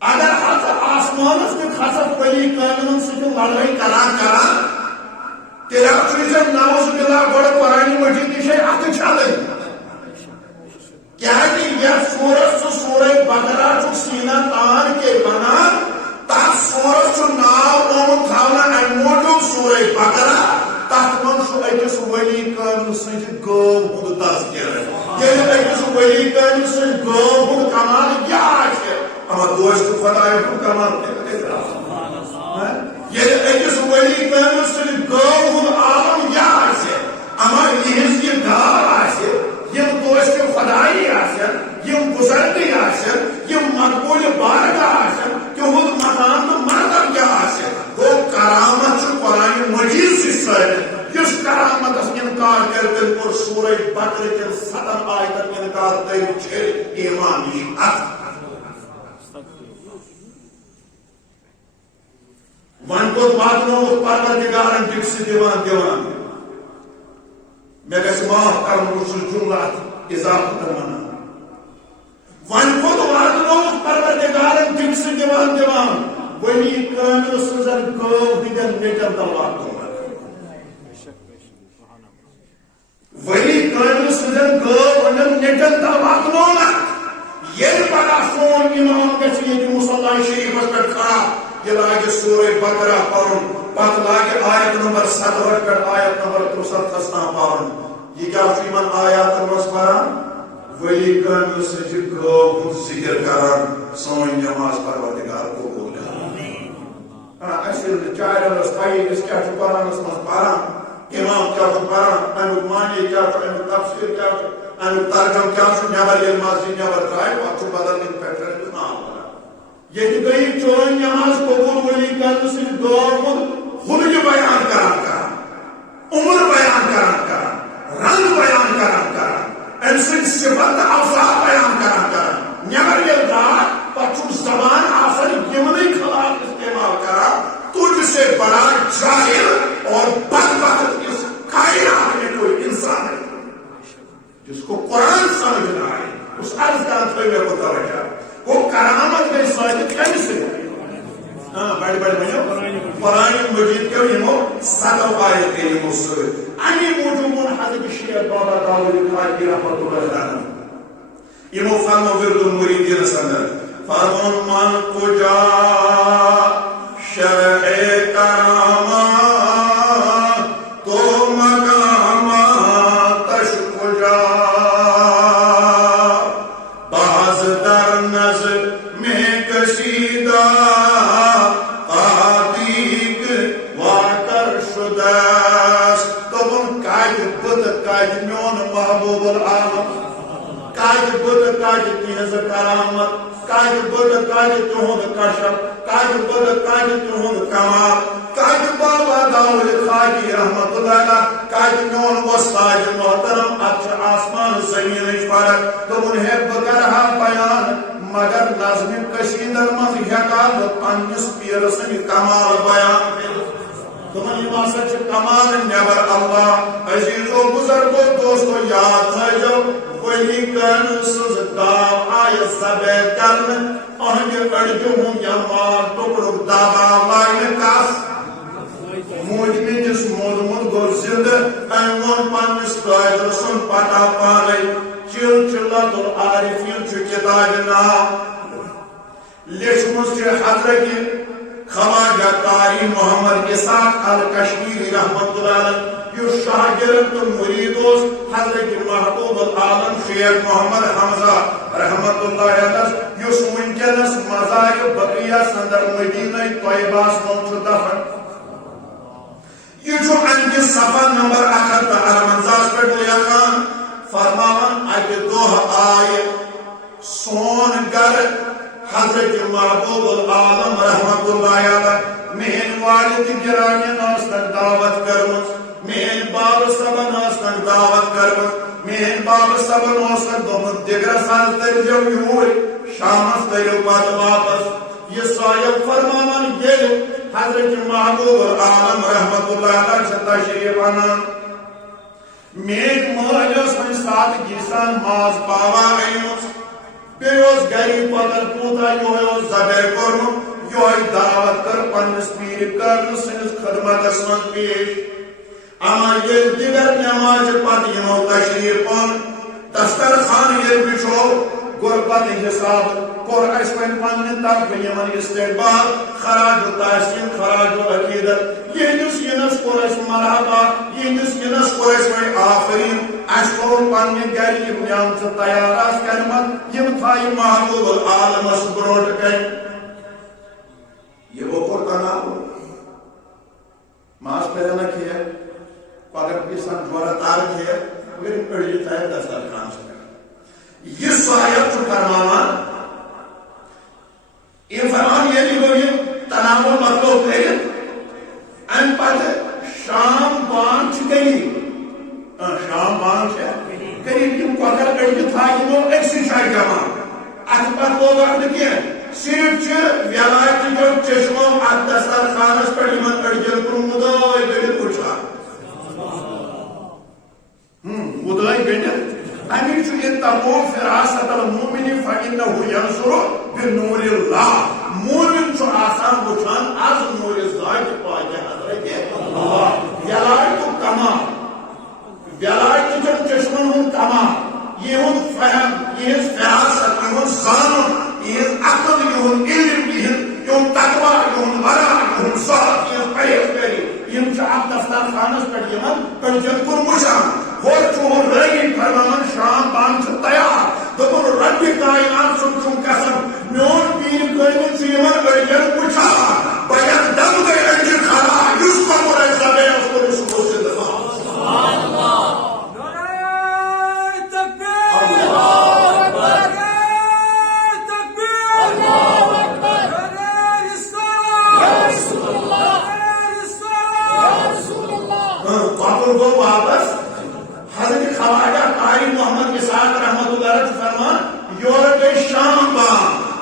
اگر ہسا آسمانس تہِ کھسکھ ؤلی کامٮ۪ن سۭتۍ لڑٲے کران تیٚلہِ چھُے ژےٚ نعوذ باللہ گۄڈٕ قرآن مجید نِشے اتھٕ چھلٕنۍ کیازِ یتھ سورس چھُ سورہ بقرہ چھُکھ سیٖنا تان کے ونان تتھ سورس چھُ ناو آمُت تھاونہٕ امہِ موٗجوٗب سورہ بقرہ تتھ منٛز چھُ أکِس ؤلی کامہِ سٕنٛزِ گٲو ہُنٛد تذکرٕ ییٚلہِ أکِس ؤلی کامہِ سٕنٛزِ گٲو ہُنٛد کمال یہِ آسہِ اما دوست خۄدایہِ ہُنٛد کمال کیٛاہ ییٚلہِ أکِس ؤلی کامہِ سٕنٛزِ گٲو ہُنٛد عالم یہِ آسہِ اما یِہٕنٛز یہِ گاو آسہِ یم دوست خدایی آسن یم بزرگی آسن یم مقبول بارگاہ آسن تہد مقام تو مرتب کیا آسن وہ کرامت قرآن مجید سے ثابت اس کرامت انکار کر بالکل سورہ بقرہ کے 7 آیتن انکار تیل چھل ایمان نش ون کو واتنو پروردگارن ٹکس دیوان میں گھس معاف کرن بہٕ جملات اضافہ کرنا ون خود واتنو پروردگارن ٹکس دیوان ولی کامل سزن گو ہندن نیٹن تل واتنو ولی کامل سزن گو ہندن نیٹن تل واتنو یہ پگہ سون امام گھس یہ مصلی شریفس پہ کھڑا یہ لاگہ سورہ بقرہ پڑھن پتہ لاگہ آیت نمبر 67 پہ آیت نمبر 63 تام پڑھن یہ کیا چھ آیات مز پڑھان ولی کامل سٕنٛزِ گٲو ہُنٛد ذکر کران سون نماز پروردگار قبول کران اَسہِ چارٮ۪ن ٲس پَیی أسۍ کیٛاہ چھُ قرآنس منٛز پران امام کیٛاہ چھُ پران امیُک معنی کیٛاہ چھُ امیُک تفسیٖر کیٛاہ چھُ امیُک ترجم کیٛاہ چھُ نٮ۪بر ییٚلہِ مسجد نٮ۪بر درٛاے پتہٕ چھُ بدل کُنہِ پٮ۪ٹھ أمِس ناو ونان ییٚتہِ گٔیہِ چٲنۍ نماز قبول ولی کامل سٕنٛزِ گٲو ہُنٛد ہُنرِ بیان کران عمر بیان کران رنگ بیان کران امہِ سٕنٛدۍ صفت تہٕ اوصاف بیان کران نٮ۪بر ییٚلہِ درٛاے پتہٕ چھُکھ زبان آسان یِمنٕے خلاف استعمال کران تُجھ سے بڑا جاہل اور بدبخت اس کائنات میں کوئی انسان ہے جس کو قرآن سمجھنا ہے اس عرض کا میں کو توجہ وہ کرامت میں ثابت کیسے سے بڑی بڑی بنو قرآن مجید کے یمو 7 آیت کے یمو سر امی موجودون حضرت شیخ بابا داؤد خاکی رحمت اللہ علیہ یمو فرما ورد المریدین سندر فرمون من کجا شرح کرامہ تو مقاماتش کجا بعض در نظر میں کشیدہ آدیگ واکر شدست تو ان کاج بد کاج میون محبوب العالم کاج بد کاج تیز کرامت کاج بد کاج تہند کشف کاج بد کاج تہند کمال کاج بابا داؤد خاجی رحمت اللہ علیہ کاج میون وستاج محترم اچھا آسمان زمین فرق تو انہیں بکرہا بیان مگر نظم کشیدر مز ہیکال پنس پیرسن کمال بیان تمہیں یہ ماسچ کمال نیبر اللہ عزیزو بزرگو دوستو یاد ہے جو وہی کن سزداو آئی سبے کرن اہنگ اڑجو ہوں یا مار ٹکڑو دابا لائن کاس موجمی جس مودمون گو زند ایمون پنس قائد رسن پتا پانے چل چلت العارفین چو کتاب نام لشمس چھ حضرت خواجہ قاری محمد اسحاق الکشمیری رحمت اللہ علیہ یو شاگرد مریدوس حضرت محبوب العالم شیخ محمد حمزہ رحمت اللہ علیہ یو ونکس مزار بقیہ صدر مدینہ طیبہ من دفن یہ انکہ صفحہ نمبر 158 پہ لیکن فرماون اکہ دہ آئے سون گر حضرت محبوب العالم رحمت اللہ علیہ میری والد گرامی ناستن دعوت کرمز میری باب صبن ناستن دعوت کرمز میری باب صبن ناستن دومت دگر سال تر جو یوری شامس تر بعد واپس یہ صاحب فرماون گل حضرت محبوب العالم رحمت اللہ علیہ سے تشریف آنان میری مالیس میں ساتھ گیسان ماز پاوا ایمز بیوز گری پتر پوتا یوہی زبے کرنو یوہی دعوت کر پنس پیر کرن سنس خدمت اسمن پیش اما یہ دیگر نماز پت یمو تشریف پن دستر خان یہ بچو غربت حساب کور اسپن پنن طرف یمن استقبال خراج و تحسین خراج و عقیدت یہ نس ینس کور اس مرحبا یہ نس ینس کور اس میں آفرین اشکور پنن گری نیام سے تیار آس کرمت یم تھائی محبوب العالم اس بروٹ کئی یہ وہ قرطانہ ماس پیدا کیا پاگر پیسان جوارا تار کیا میری پڑی تھائی دستر خان سے یہ سایت چو کرمانا یہ فرمان یہ نہیں ہوئی تنامل مطلوب ہے ان پر شام بانچ گئی شام بانچ ہے قریب کم کو اگر گئی تھا یہ ایک سی شاہی جمع اکبر لوگ اپنے کیا صرف چھے ویلائت جو چشموں ات دستر خانس پر ایمن اڑجل پر مدائی گئی پوچھا مدائی گئی امیر چھو اتقو فراست المومن فإنه ينصر بنور اللہ مومن چھو آسان بچان از نور ذات پاکہ حضرت اللہ ویلائت تو کما ویلائت جو چشمن ہوں کما یہ ہوں فہم یہ فراست یہ ہوں زانم یہ عقل یہ ہوں علم یہ ہوں تقوی یہ ہوں ورع یہ ہوں صحت یہ ہوں پریخبری یہ چھو آپ دفتر خانس پر یمن پر جن کن مشان اور چوہر رہی فرمان شام بانچ تیار دکھر رب کائنات سنچوں قسم میون پیر قیمت چیمن گرجن پچھا بیان دم گئی انجر خلا یوس کا مرے زبے اس کو رسول سے دفع سبحان اللہ نعرہ تکبیر اللہ اکبر تکبیر اللہ اکبر نعرہ رسالہ یا رسول اللہ نعرہ رسالہ یا رسول اللہ قابل کو واپس حضرت خواجہ قاری محمد اسحاق رحمت اللہ علیہ فرمان یورپ شام با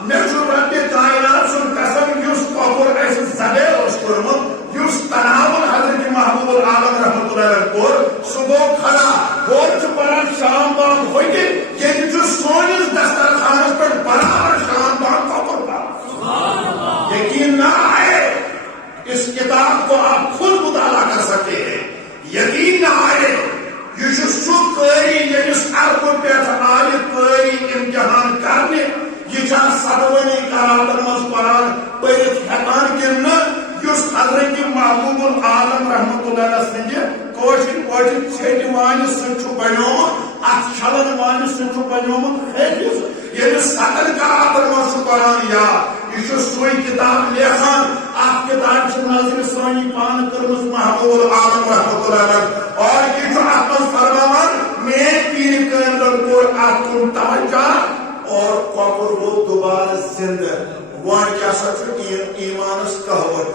نشو رب کائنات سن قسم یوس قبر ایسے زبے اس کرمت یوس تناول حضرت محبوب العالم رحمت اللہ علیہ کور صبح کھڑا اور چپران شام با ہوئی گئی یہ جو سونیز دستر خانس پر برابر شام با قبر با یقین نہ آئے اس کتاب کو آپ خود مطالعہ کر سکتے ہیں یقین نہ آئے یہ سو قاری یمس عرب پہ آئی قاری امتحان کرنے یہ سدونی قراتن مز قرآن پڑھت ہیکان کن اس حضرت محبوب العالم رحمۃ اللہ سند کوشر پاٹھ ژھیٹ وانہ سہ بنیومت ات چھلن وانہ سہ بنیومت حافظ یل سدن قراتن مز قرآن یاد یہ سوئی کتاب لیکھان ات کتاب چھ نظر سانی پان کرمز محبوب العالم رحمۃ اللہ اور یہ ات مز فرمان میں پیر کامل کو ات کن توجہ اور کۄکُر گوٚو دوبارٕ زندہ وۄنۍ کیٛاہ سا چھُ ایمانس کہوت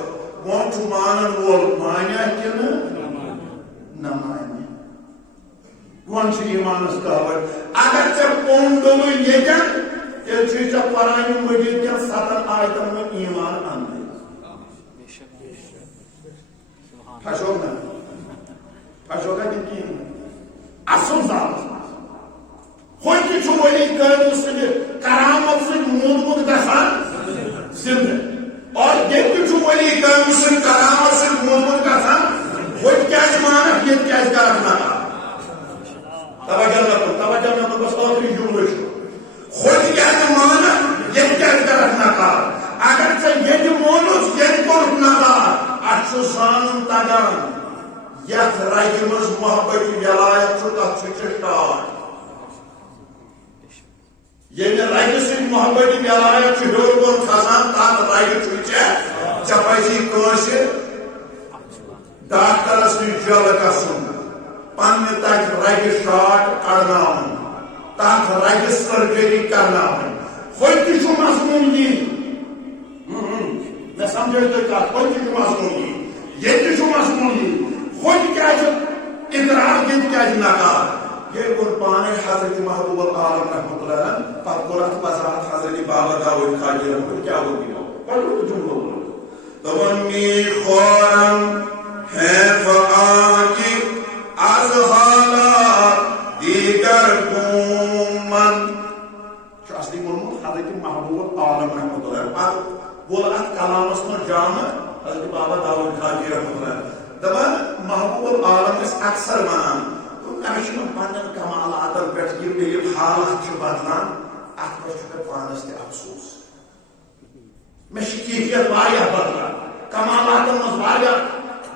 وۄنۍ چھُ مانن وول مانیا کِنہٕ نہ مانہِ وۄنۍ چھُ ایمانس کہوت اگر ژےٚ پوٚن ڈوٚلُے ییٚتٮ۪ن تیٚلہِ چھُے ژےٚ قرآنِ مجیٖد کٮ۪ن 7 آیتن منٛز ایمان اَننٕے پھسوکھ نہ پھسوکھا کِنہٕ کِہیٖنۍ نہٕ اصل زالس ہوتہِ چھُ ولی کامل سٕنٛدِ کرامت سۭتۍ موٗدمُت گژھان زندہ اور ییٚتہِ چھُ ولی کامل سٕنٛدِ کرامت سۭتۍ موٗدمُت گژھان ہوتہِ کیٛازِ مانکھ ییٚتہِ کیٛازِ کرکھ نکار توجہ نہ بس ٲخری جملہٕ چھُ ہوتہِ کیٛازِ مانکھ ییٚتہِ کیٛازِ کرکھ نکار اگر ژےٚ ییٚتہِ مونُس ییٚتہِ کوٚرُکھ نکار اتھ چھُ زانُن تگان یتھ رگہِ منٛز محبت ولایت چھُ تتھ چھُ ژےٚ ٹاٹھ ییٚلہِ رگہِ سۭتۍ محبت ولایت چھُ ہیوٚر کُن کھسان تتھ رگہِ چھُ ژےٚ پزی کٲنٛسہِ ڈاکٹرس نِش جلہٕ گژھُن پننہِ تتہِ رگہِ شاٹ کڑناوُن تتھ رگہِ سرجری کرناوٕنۍ ہوتہِ چھُ مضموٗن یی مےٚ سمجھٲے تُہۍ کتھ ہوتہِ چھُ مضموٗن یی ییٚتہِ چھُ مضموٗن یی ہوتہِ کیٛازِ اقرار ییٚتہِ کیٛازِ نکار یہ کوٚر پانے حضرت محبوب العالم رحمۃ اللہ پتہٕ کوٚر اتھ وضاحت حضرت بابا داؤد خاجی رحمۃ کیا وہ پڑھو جملہ دپان می خورم ہے فآنکی از حالات دیگر قومن چھُ اصلی ووٚنمُت حضرت محبوب العالم رحمۃ اللہ پتہٕ وول اتھ کلامس منٛز جامع حضرت بابا داؤد خاجی رحمۃ اللہ دپان محبوب العالم ٲسۍ اکثر ونان مےٚ چھُنہٕ پننٮ۪ن کمالاتن پٮ۪ٹھ ییٚلہِ حالات چھِ بدلان اتھ پٮ۪ٹھ چھُ مےٚ پانس تہِ افسوس مےٚ چھِ کیفیت واریاہ بدلان کمالاتن منٛز واریاہ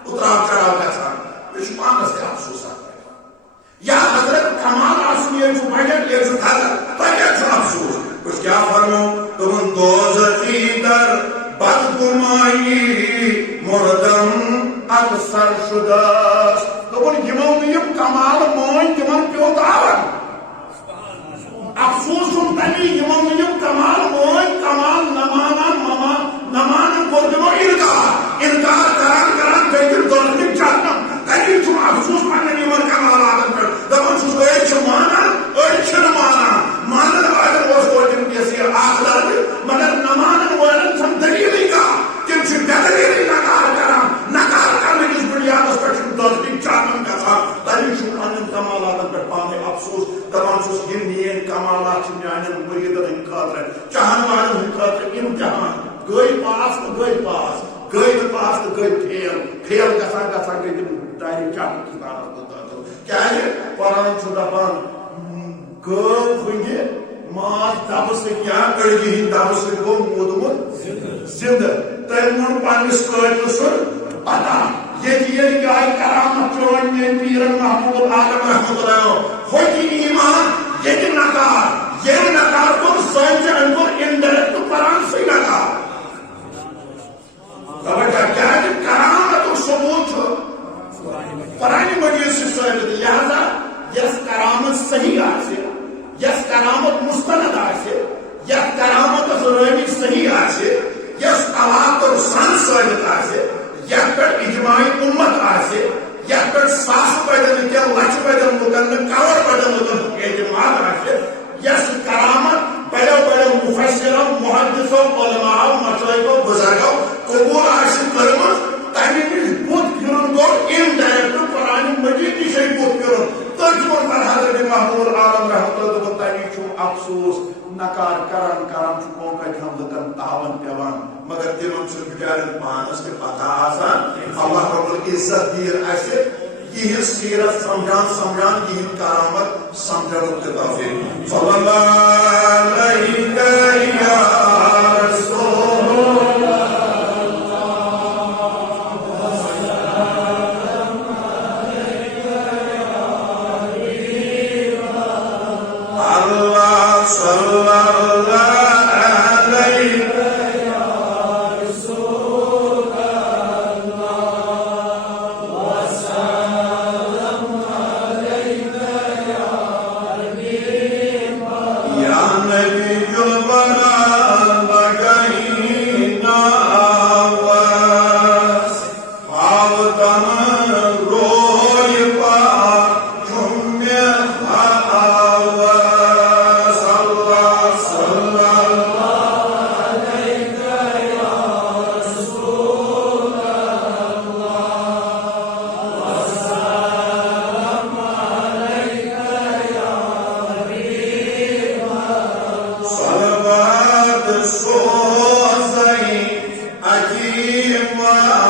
اتراو چڑاو گژھان مےٚ چھُ پانس تہِ افسوس اتھ پٮ۪ٹھ یا حضرت کمال آسُن ییٚلہِ چھُ بڑٮ۪ن ییٚلہِ چھُ کھسان تۄہہِ کیٛازِ چھُ افسوس بہٕ کیٛاہ فرمو دوٚپُن دوزخی در بدگمایی مردم اکثر شدس دوٚپُن یِمو نہٕ یِم کمال مٲنۍ تِمن پیوٚو دعوت افسوس چھُم تمی یِمو نہٕ یِم کمال مٲنۍ کمال نہ مانن کوٚر تِمو انکار کران گٔے تِم دۄنوٕنی جہنم تمی چھُم افسوس پننٮ۪ن یِمن کمالاتن پٮ۪ٹھ دپان چھُس أڑۍ چھِ مانان أڑۍ چھِنہٕ مانن والٮ۪ن اوس توتہِ تیٖژ اکھ درجہِ مگر نہ مانن والٮ۪ن چھنہٕ دلیٖلٕے کانٛہہ تِم چھِ بے دلیٖلٕے نکار کرنہٕ کِس بُنیادس پٮ۪ٹھ چھُم دۄنوٕنی جہنم گژھان تمی چھُم پننٮ۪ن کمالاتن پٮ۪ٹھ پانے افسوس دپان چھُس یِم میٲنۍ کمالات چھِ میانٮ۪ن مُریٖدن ہٕنٛدِ خٲطرٕ چاہن والٮ۪ن ہٕنٛدِ خٲطرٕ امتحان گٔے پاس تہٕ گٔے پاس گٔے نہٕ پاس تہٕ گٔے فیل گژھان گٔے تِم دارِ چاہن کِتابس منٛز دٲخل کیٛازِ قرآن چھُ دپان گٲو ہٕنٛدِ ماز دبہٕ سۭتۍ یا أڑجہِ ہٕنٛدِ دبہٕ سۭتۍ گوٚو موٗدمُت زندہ تٔمۍ ووٚن پننِس قٲتلہٕ سُنٛد پتہ ییٚتہِ ییٚلہِ گاے کرامت چٲنۍ میٲنۍ پیٖرن محبوب العالم رحمۃ اللہ ہوتہِ ایمان ییٚتہِ نکار ییٚلہِ نکار کوٚر سٲنۍ چھِ أمۍ کوٚر انڈایریکٹ قرآنسٕے نکار توجہ کیٛازِ کرامتُک ثبوٗت چھُ قرآنِ مجیٖد سۭتۍ ثٲبت لہذا یۄس کرامت صحیح آسہِ یۄس کرامت مستند آسہِ یتھ کرامتس رٲوی صحیح آسہِ یۄس تواتر سان ثٲبت آسہِ یتھ پٮ۪ٹھ اجماعی امت آسہِ یتھ پٮ۪ٹھ ساسہٕ بٔدٮ۪ن کٮ۪ن لچھِ بٔدٮ۪ن لُکن نہٕ کور بٔدٮ۪ن لُکن اعتماد آسہِ یۄس کرامت بڑٮ۪و مفسرو محدثو علماءو مشایخو بزرگو قبول آسہِ کٔرمٕژ تمہِ نِش بُتھ پھِرُن گوٚو انڈایریکٹ قرآنِ مجیٖد نِشے بُتھ پھِرُن تٔتھۍ ووٚن پتہٕ حضرت محبوب العالم رحمۃ اللہ دوٚپُن تمی چھُم افسوس نکار کران چھُ کۄنٛکَٹھٮ۪ن لُکن تاوان پیوان مگر تِمن چھُ بِچارٮ۪ن پانس تہِ پتہ آسان اللہ رب العزت دِیِن اسہِ یہ سیرت سمجھان کی کرامت سمجھن کے توفیق صلی اللہ علیہ یا رسول اللہ صلی اللہ علیہ صلوات سوزي أجيب